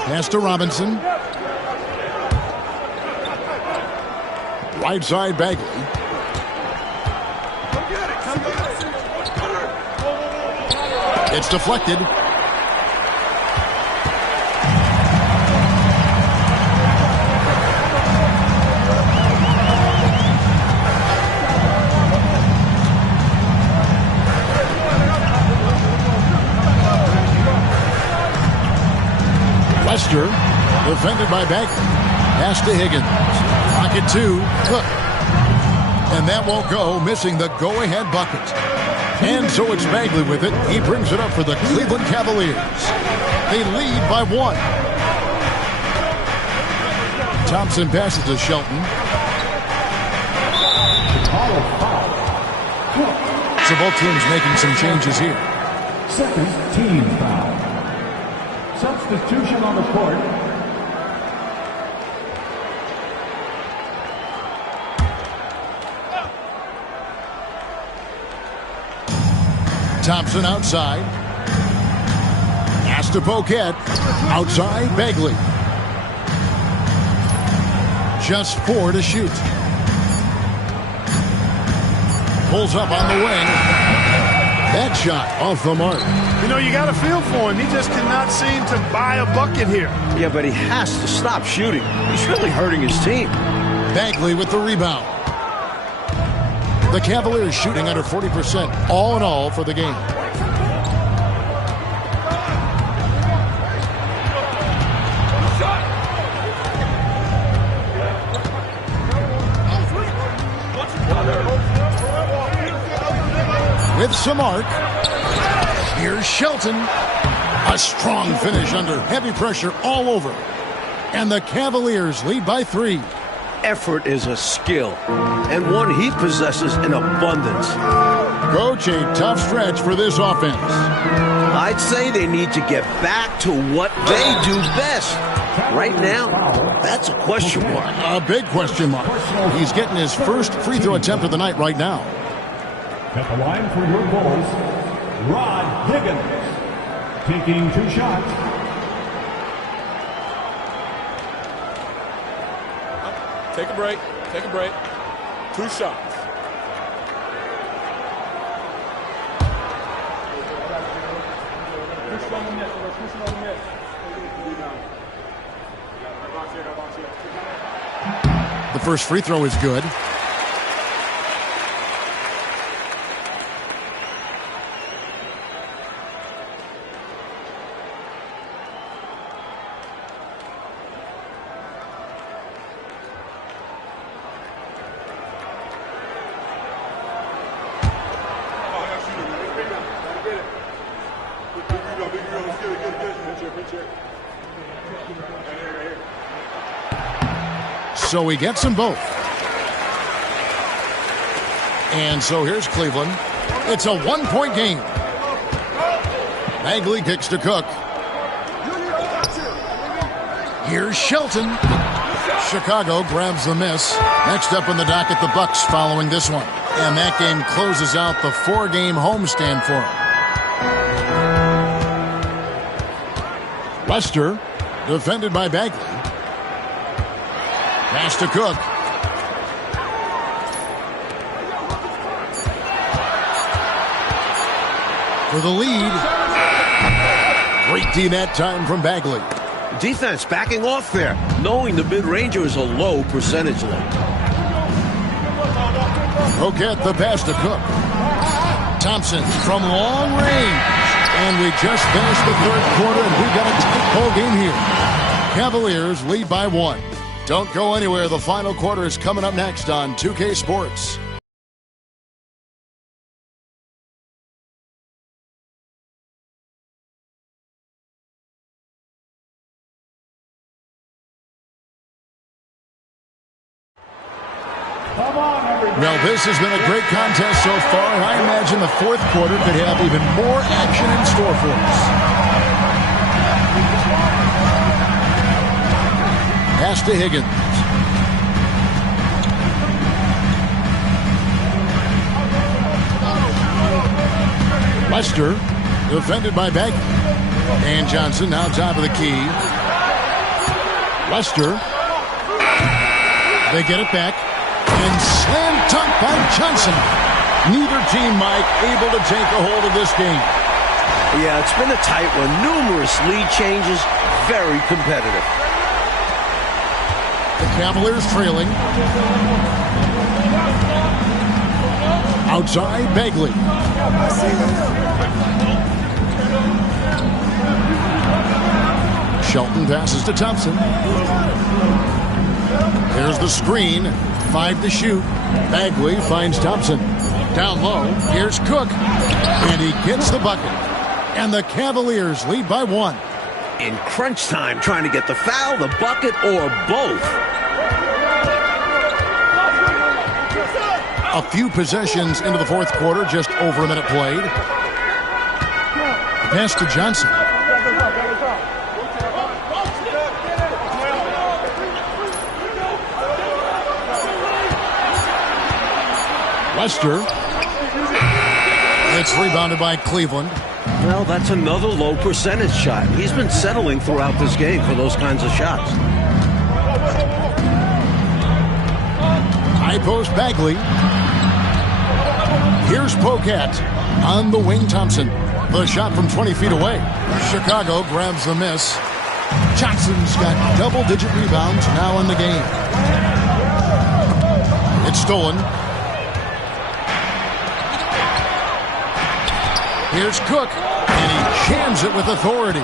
Pass to Robinson. Right side Bagley. It's deflected. Lester, defended by Bagley. Pass to Higgins. Pocket 2, Cook. And that won't go, missing the go-ahead bucket. And so it's Bagley with it. He brings it up for the Cleveland Cavaliers. They lead by 1. Thompson passes to Shelton. So both teams making some changes here. Second team foul. Substitution on the court. Thompson outside. Pass to Poquet. Outside, Bagley. Just 4 to shoot. Pulls up on the wing. That shot off the mark. You know, you got a feel for him. He just cannot seem to buy a bucket here. Yeah, but he has to stop shooting. He's really hurting his team. Bagley with the rebound. The Cavaliers shooting under 40% all in all for the game. With some arc. Here's Shelton. A strong finish under heavy pressure all over. And the Cavaliers lead by 3. Effort is a skill, and one he possesses in abundance. Coach, a tough stretch for this offense. I'd say they need to get back to what they do best. Right now, that's a question mark. A big question mark. He's getting his first free throw attempt of the night right now. At the line for your goals, Rod Higgins, taking 2 shots. Take a break. Take a break. 2 shots. The first free throw is good. So he gets them both. And so here's Cleveland. It's a 1-point game. Bagley kicks to Cook. Here's Shelton. Chicago grabs the miss. Next up on the docket, the Bucks following this one. And that game closes out the 4-game homestand for him. Lester, defended by Bagley. Pass to Cook. For the lead. Great D net time from Bagley. Defense backing off there, knowing the mid-ranger is a low percentage look. Poquet the pass to Cook. Thompson from long range. And we just finished the 3rd quarter, and we've got a tight ball game here. Cavaliers lead by 1. Don't go anywhere. The final quarter is coming up next on 2K Sports. Well, this has been a great contest so far, and I imagine the 4th quarter could have even more action in store for us. Pass to Higgins. Lester, defended by Bagley. And Johnson now top of the key. Lester. They get it back. And slam dunk by Johnson. Neither team, Mike, able to take a hold of this game. Yeah, it's been a tight one. Numerous lead changes. Very competitive. The Cavaliers trailing. Outside, Bagley. Shelton passes to Thompson. Here's the screen. 5 to shoot. Bagley finds Thompson. Down low, here's Cook. And he gets the bucket. And the Cavaliers lead by 1. In crunch time, trying to get the foul, the bucket, or both. A few possessions into the fourth quarter, just over a minute played. Pass to Johnson. Lester. It's rebounded by Cleveland. Well, that's another low percentage shot. He's been settling throughout this game for those kinds of shots. High post Bagley. Here's Pocat. On the wing, Thompson. The shot from 20 feet away. Chicago grabs the miss. Johnson's got double-digit rebounds now in the game. It's stolen. Here's Cook, and he jams it with authority.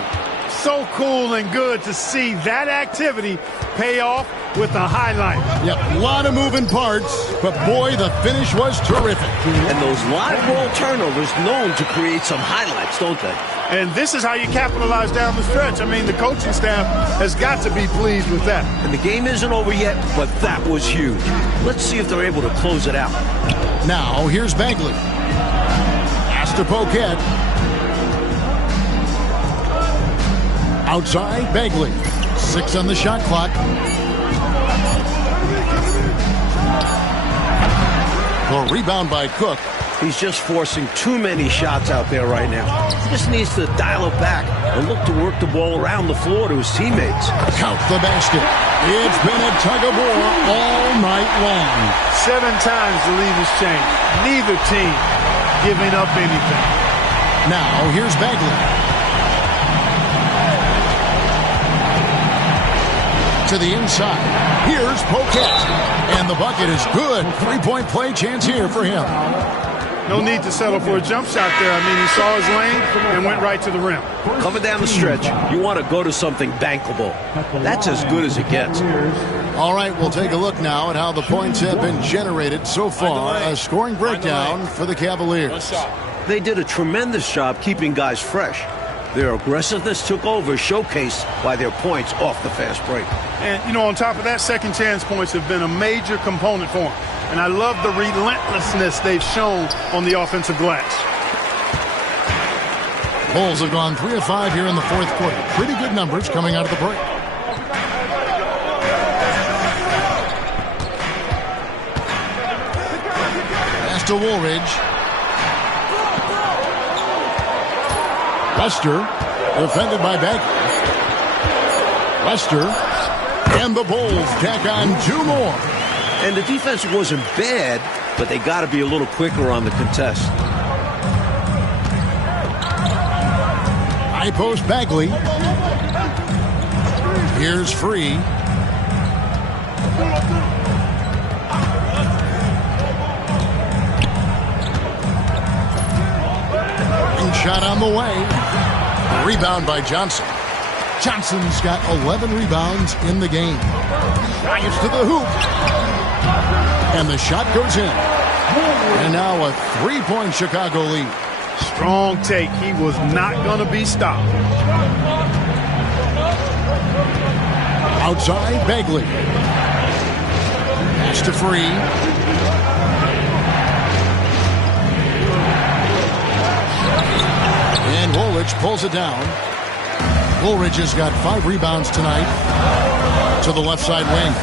So cool and good to see that activity pay off with a highlight. Yep, a lot of moving parts, but boy, the finish was terrific. And those live ball turnovers known to create some highlights, don't they? And this is how you capitalize down the stretch. I mean, the coaching staff has got to be pleased with that. And the game isn't over yet, but that was huge. Let's see if they're able to close it out. Now, here's Bagley. Pass to Pocat. Outside, Bagley. 6 on the shot clock. The rebound by Cook. He's just forcing too many shots out there right now. He just needs to dial it back and look to work the ball around the floor to his teammates. Count the basket. It's been a tug-of-war all night long. 7 times the lead has changed. Neither team giving up anything. Now, here's Bagley. To the inside. Here's Pocat. And the bucket is good. 3-point play chance here for him. No need to settle for a jump shot there. I mean, he saw his lane and went right to the rim. Coming down the stretch, you want to go to something bankable. That's as good as it gets. All right, we'll take a look now at how the points have been generated so far. A scoring breakdown for the Cavaliers. They did a tremendous job keeping guys fresh. Their aggressiveness took over, showcased by their points off the fast break. And, you know, on top of that, second chance points have been a major component for them. And I love the relentlessness they've shown on the offensive glass. Bulls have gone 3 of 5 here in the fourth quarter. Pretty good numbers coming out of the break. Pass to Woolridge. Lester, defended by Bagley. Lester, and the Bulls tack on 2 more. And the defense wasn't bad, but they got to be a little quicker on the contest. High post Bagley. Here's Free. Shot on the way. Rebound by Johnson. Johnson's got 11 rebounds in the game. Drives to the hoop. And the shot goes in. And now a 3-point Chicago lead. Strong take. He was not going to be stopped. Outside, Bagley. Pass to Free. And Woolridge pulls it down. Woolridge has got 5 rebounds tonight to the left side wing.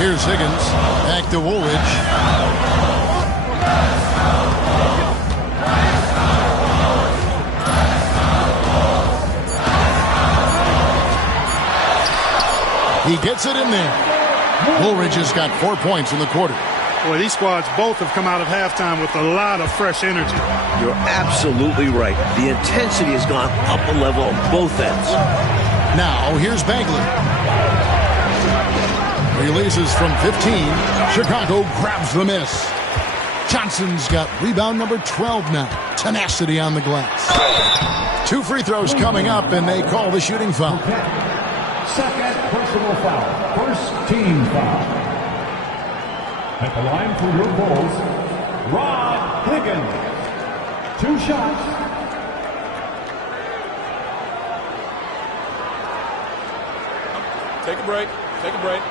Here's Higgins. Back to Woolridge. He gets it in there. Woolridge has got 4 points in the quarter. Boy, these squads both have come out of halftime with a lot of fresh energy. You're absolutely right. The intensity has gone up a level on both ends. Now, here's Bagley. Releases from 15. Chicago grabs the miss. Johnson's got rebound number 12 now. Tenacity on the glass. 2 free throws coming up, and they call the shooting foul. Second personal foul. First team foul. At the line for your Bulls, Rod Higgins. 2 shots. Take a break. Take a break.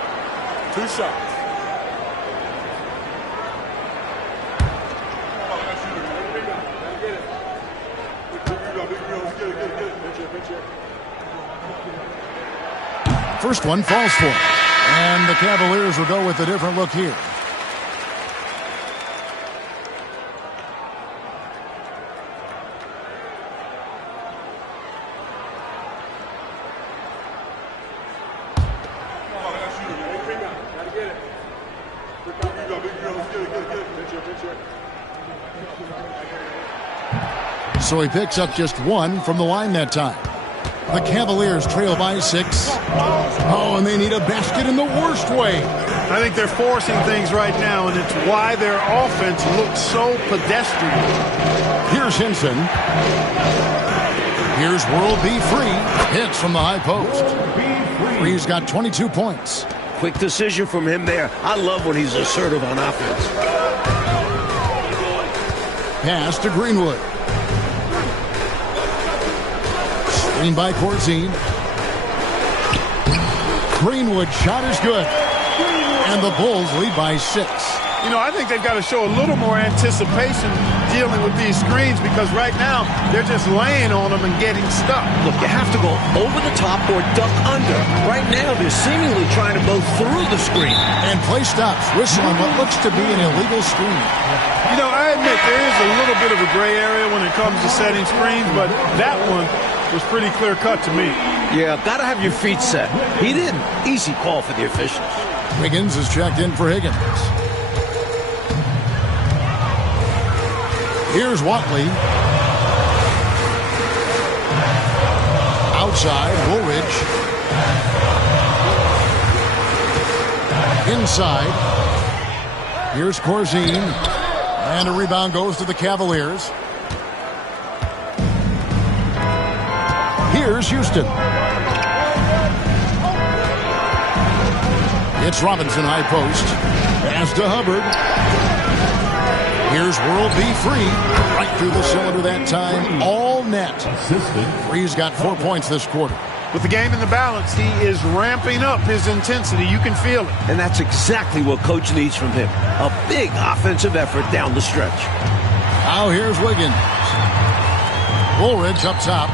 2 shots. First one falls for him. And the Cavaliers will go with a different look here. So he picks up just 1 from the line that time. The Cavaliers trail by 6. Oh, and they need a basket in the worst way. I think they're forcing things right now, and it's why their offense looks so pedestrian. Here's Henson. Here's World B. Free. Hits from the high post. Free's got 22 points. Quick decision from him there. I love when he's assertive on offense. Pass to Greenwood. Screen by Corzine. Greenwood shot is good. And the Bulls lead by 6. You know, I think they've got to show a little more anticipation dealing with these screens, because right now they're just laying on them and getting stuck. Look, you have to go over the top or duck under. Right now they're seemingly trying to go through the screen. And play stops. Whistle on what looks to be an illegal screen. You know, I admit there is a little bit of a gray area when it comes to setting screens, but that one was pretty clear cut to me. Yeah, gotta have your feet set. He didn't. Easy call for the officials. Higgins is checked in for Higgins. Here's Watley. Outside, Woolridge. Inside. Here's Corzine. And a rebound goes to the Cavaliers. Here's Houston. It's Robinson high post. Pass to Hubbard. Here's World B. Free. Right through the cylinder that time. All net. Free's got 4 points this quarter. With the game in the balance, he is ramping up his intensity. You can feel it. And that's exactly what Coach needs from him. A big offensive effort down the stretch. Now here's Wiggins. Woolridge up top.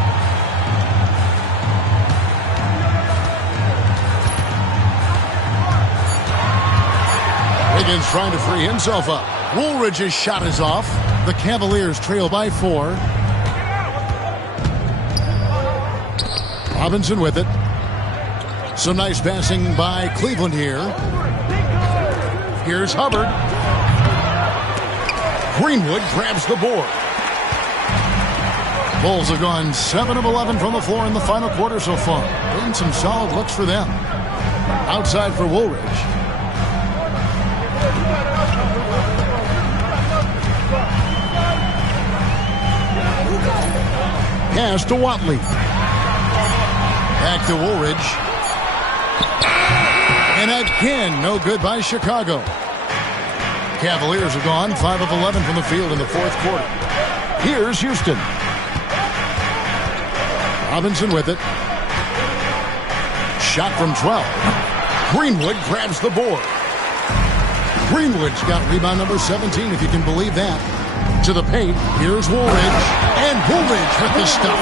Wiggins trying to free himself up. Woolridge's shot is off. The Cavaliers trail by 4. Robinson with it. Some nice passing by Cleveland here. Here's Hubbard. Greenwood grabs the board. Bulls have gone 7 of 11 from the floor in the final quarter so far. Been some solid looks for them. Outside for Woolridge. Pass to Watley. Back to Woolridge. And again, no good by Chicago. Cavaliers are gone 5 of 11 from the field in the fourth quarter. Here's Houston. Robinson with it. Shot from 12. Greenwood grabs the board. Greenwood's got rebound number 17, if you can believe that. To the paint, here's Woolridge. And Woolridge with the stuff.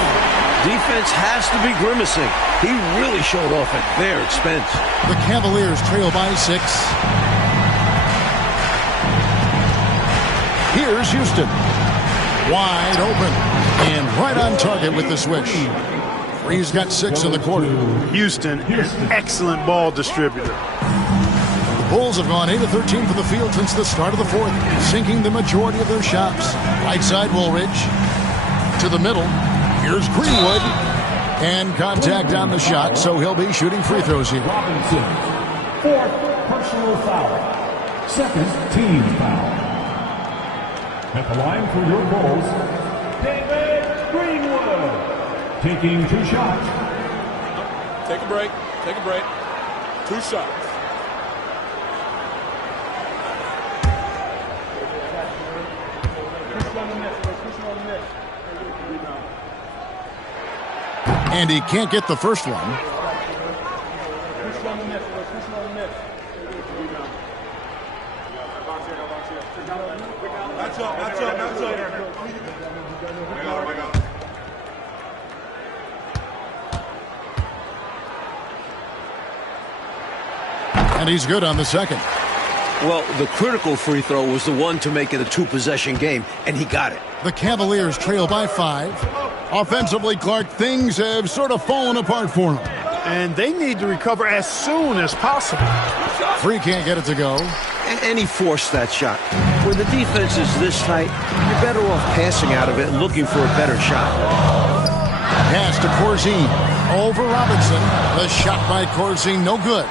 Defense has to be grimacing. He really showed off at their expense. The Cavaliers trail by 6. Here's Houston. Wide open. And right on target with the switch. Free's got 6 in the quarter. Houston, an excellent ball distributor. The Bulls have gone 8 of 13 from the field since the start of the fourth, sinking the majority of their shots. Right side, Woolridge. To the middle. Here's Greenwood. And contact on the shot, so he'll be shooting free throws here. Robinson, 4th personal foul. 2nd team foul. At the line for your Bulls, David Greenwood, taking 2 shots. Take a break. Take a break. 2 shots. And he can't get the first one. And he's good on the second. Well, the critical free throw was the one to make it a 2-possession game, and he got it. The Cavaliers trail by 5. Offensively, Clark, things have sort of fallen apart for them. And they need to recover as soon as possible. Free can't get it to go. And he forced that shot. When the defense is this tight, you're better off passing out of it and looking for a better shot. Pass to Corzine. Over Robinson. The shot by Corzine, no good.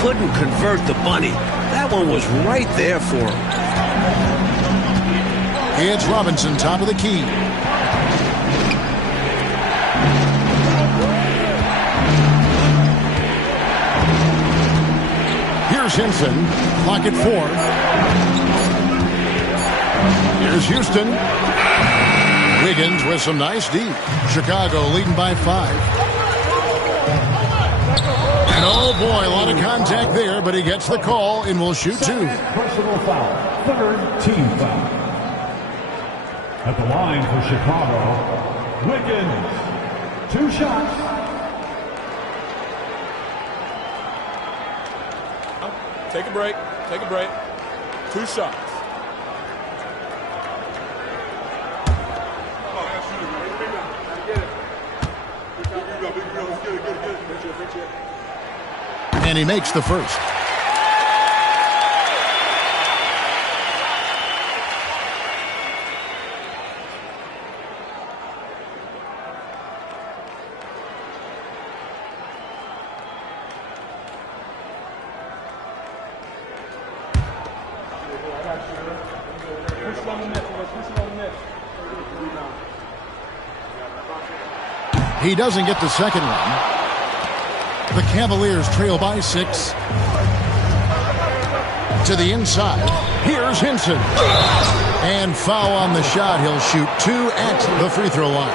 Couldn't convert the bunny. That one was right there for him. It's Robinson, top of the key. Here's Henson. Clock at 4. Here's Houston. Wiggins with some nice D. Chicago leading by 5. And oh boy, a lot of contact there, but he gets the call and will shoot 2. Personal foul. 3rd team foul. At the line for Chicago, Wiggins. 2 shots. Take a break. Take a break. 2 shots. And he makes the first. He doesn't get the second one. The Cavaliers trail by 6. To the inside. Here's Henson. And foul on the shot. He'll shoot 2 at the free throw line.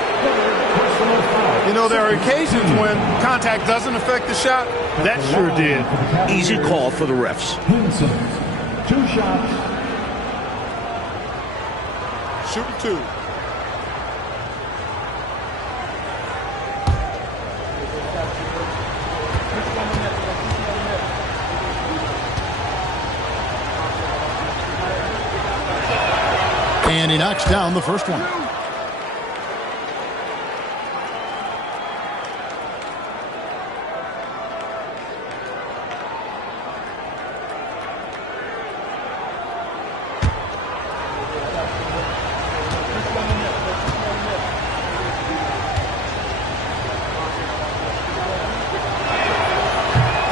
You know, there are occasions when contact doesn't affect the shot. That sure did. Easy call for the refs. Henson. 2 shots. Shooting 2. And he knocks down the first one.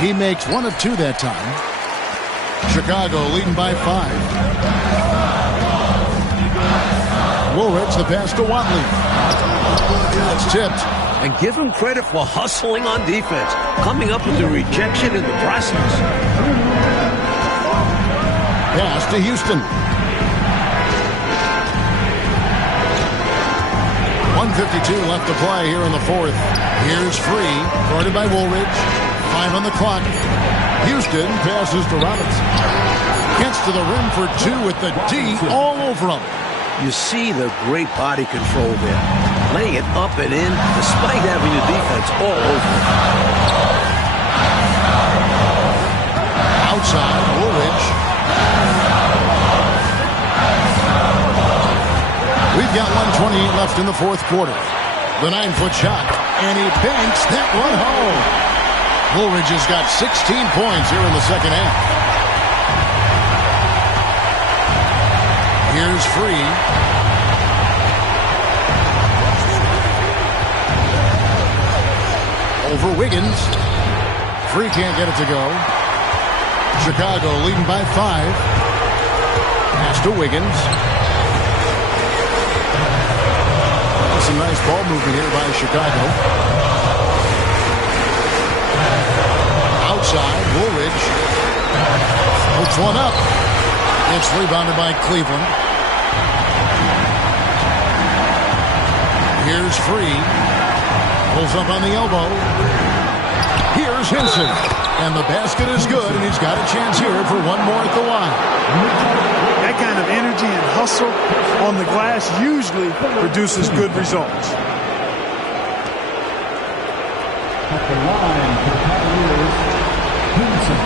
He makes 1 of 2 that time. Chicago leading by 5. Woolridge, the pass to Watley. It's tipped. And give him credit for hustling on defense, coming up with the rejection in the process. Pass to Houston. 1:52 left to play here in the 4th. Here's Free, guarded by Woolridge. 5 on the clock. Houston passes to Robinson. Gets to the rim for 2 with the D all over him. You see the great body control there. Laying it up and in, despite having the defense all over him. Outside, Woolridge. We've got 1:28 left in the 4th quarter. The 9-foot shot, and he banks that one home. Woolridge has got 16 points here in the second half. Here's Free. Over Wiggins. Free can't get it to go. Chicago leading by 5. Pass to Wiggins. Well, some nice ball movement here by Chicago. Outside, Woolridge. Puts one up. It's rebounded by Cleveland. Here's Free. Pulls up on the elbow. Here's Hinson. And the basket is good, and he's got a chance here for one more at the line. That kind of energy and hustle on the glass usually produces good results. At the line for the Cavaliers, Hinson.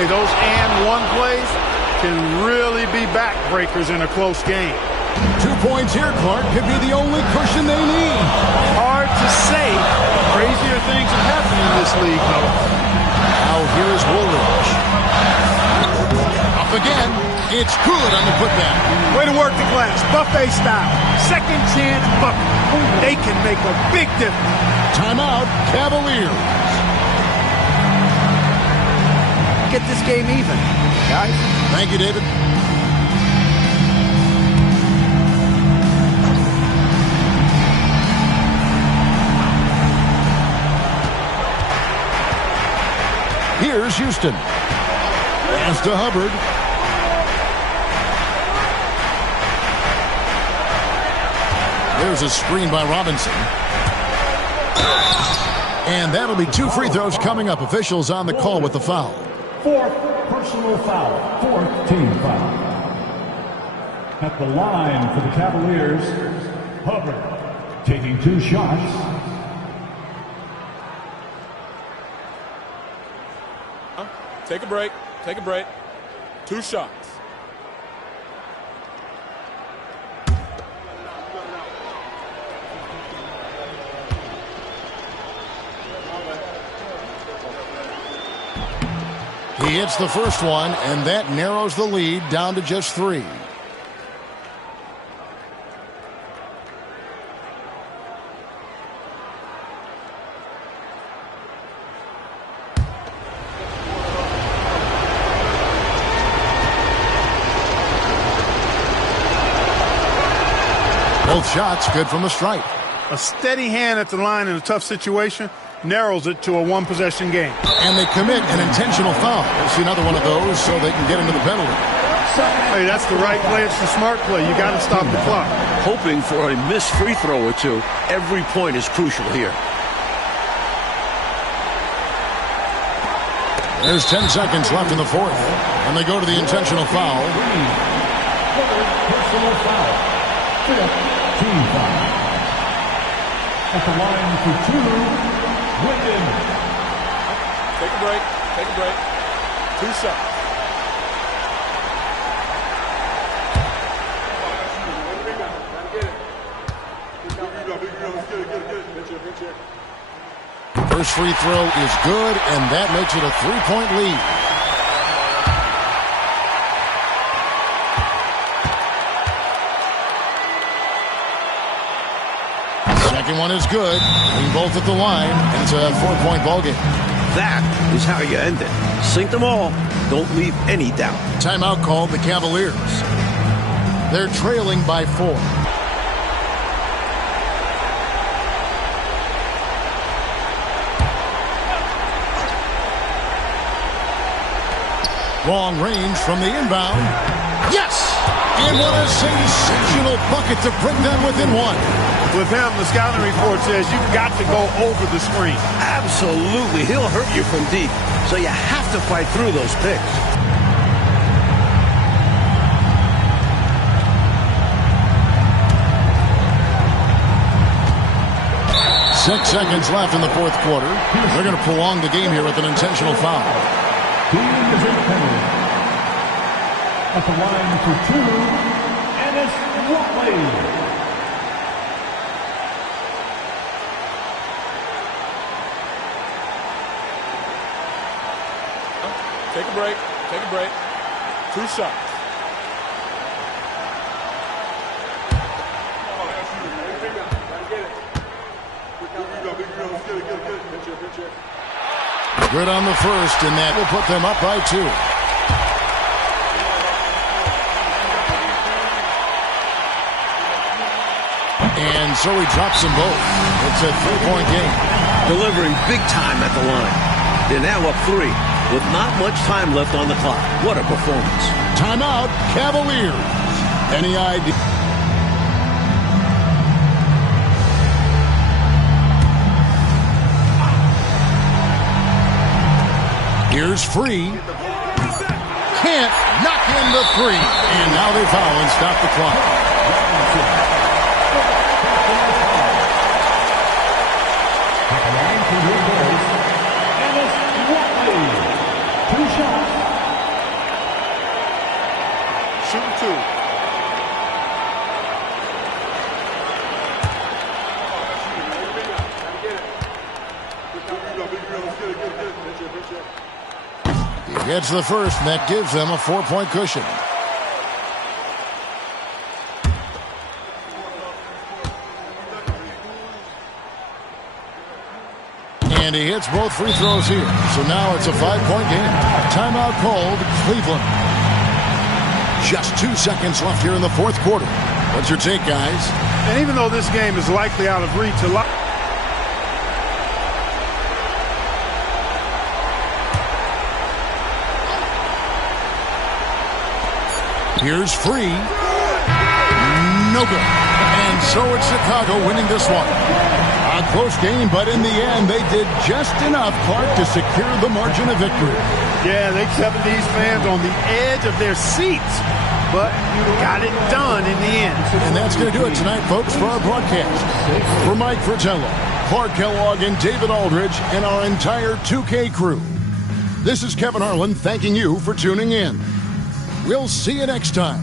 Hey, those and one plays can really be backbreakers in a close game. 2 points here, Clark, could be the only cushion they need. Hard to say. Crazier things have happened in this league, though. Now here's Woolridge. Up again. It's good on the putback. Way to work the glass. Buffet style. Second chance bucket. They can make a big difference. Timeout, Cavaliers. Get this game even, guys. Thank you, David. Here's Houston. Pass to Hubbard. There's a screen by Robinson. And that'll be 2 free throws coming up. Officials on the call with the foul. 4th personal foul. 4th team foul. At the line for the Cavaliers, Hubbard taking 2 shots. Take a break. Take a break. 2 shots. He hits the first one, and that narrows the lead down to just 3. Both shots good from the stripe. A steady hand at the line in a tough situation narrows it to a one-possession game. And they commit an intentional foul. We'll see another one of those so they can get into the penalty. Hey, that's the right play. It's the smart play. You got to stop the clock. Hoping for a missed free throw or two. Every point is crucial here. There's 10 seconds left in the 4th. And they go to the intentional foul. Personal foul. 5th team foul. At the line for 2, Wyndham. Take a break. Take a break. 2 shots. First free throw is good, and that makes it a 3-point lead. Second one is good. Leave both at the line, and it's a 4-point ball game. That is how you end it. Sink them all. Don't leave any doubt. Timeout called the Cavaliers. They're trailing by 4. Long range from the inbound. Yes! And what a sensational bucket to bring them within 1. With him, the scouting report says you've got to go over the screen. Absolutely. He'll hurt you from deep. So you have to fight through those picks. Six seconds left in the 4th quarter. They're going to prolong the game here with an intentional foul. Team is in penalty. At the line for 2, Ennis Watley. Take a break. Take a break. 2 shots. Good on the first, and that will put them up by 2. And so he drops them both. It's a 3-point game. Delivering big time at the line. They're now up 3 with not much time left on the clock. What a performance. Timeout, Cavaliers. Any idea? Here's Free. Can't knock in the 3. And now they foul and stop the clock. Shooting 2. He gets the first, and that gives them a 4-point cushion. And he hits both free throws here. So now it's a 5-point game. Timeout called, Cleveland. Just 2 seconds left here in the fourth quarter. What's your take, guys? And even though this game is likely out of reach, Here's Free. No good. And so it's Chicago winning this one. A close game, but in the end, they did just enough, Clark, to secure the margin of victory. yeah, they kept these fans on the edge of their seats, but you got it done in the end. And that's going to do it tonight, folks, for our broadcast. For Mike Fratello, Clark Kellogg, and David Aldridge, and our entire 2K crew, this is Kevin Harlan thanking you for tuning in. We'll see you next time.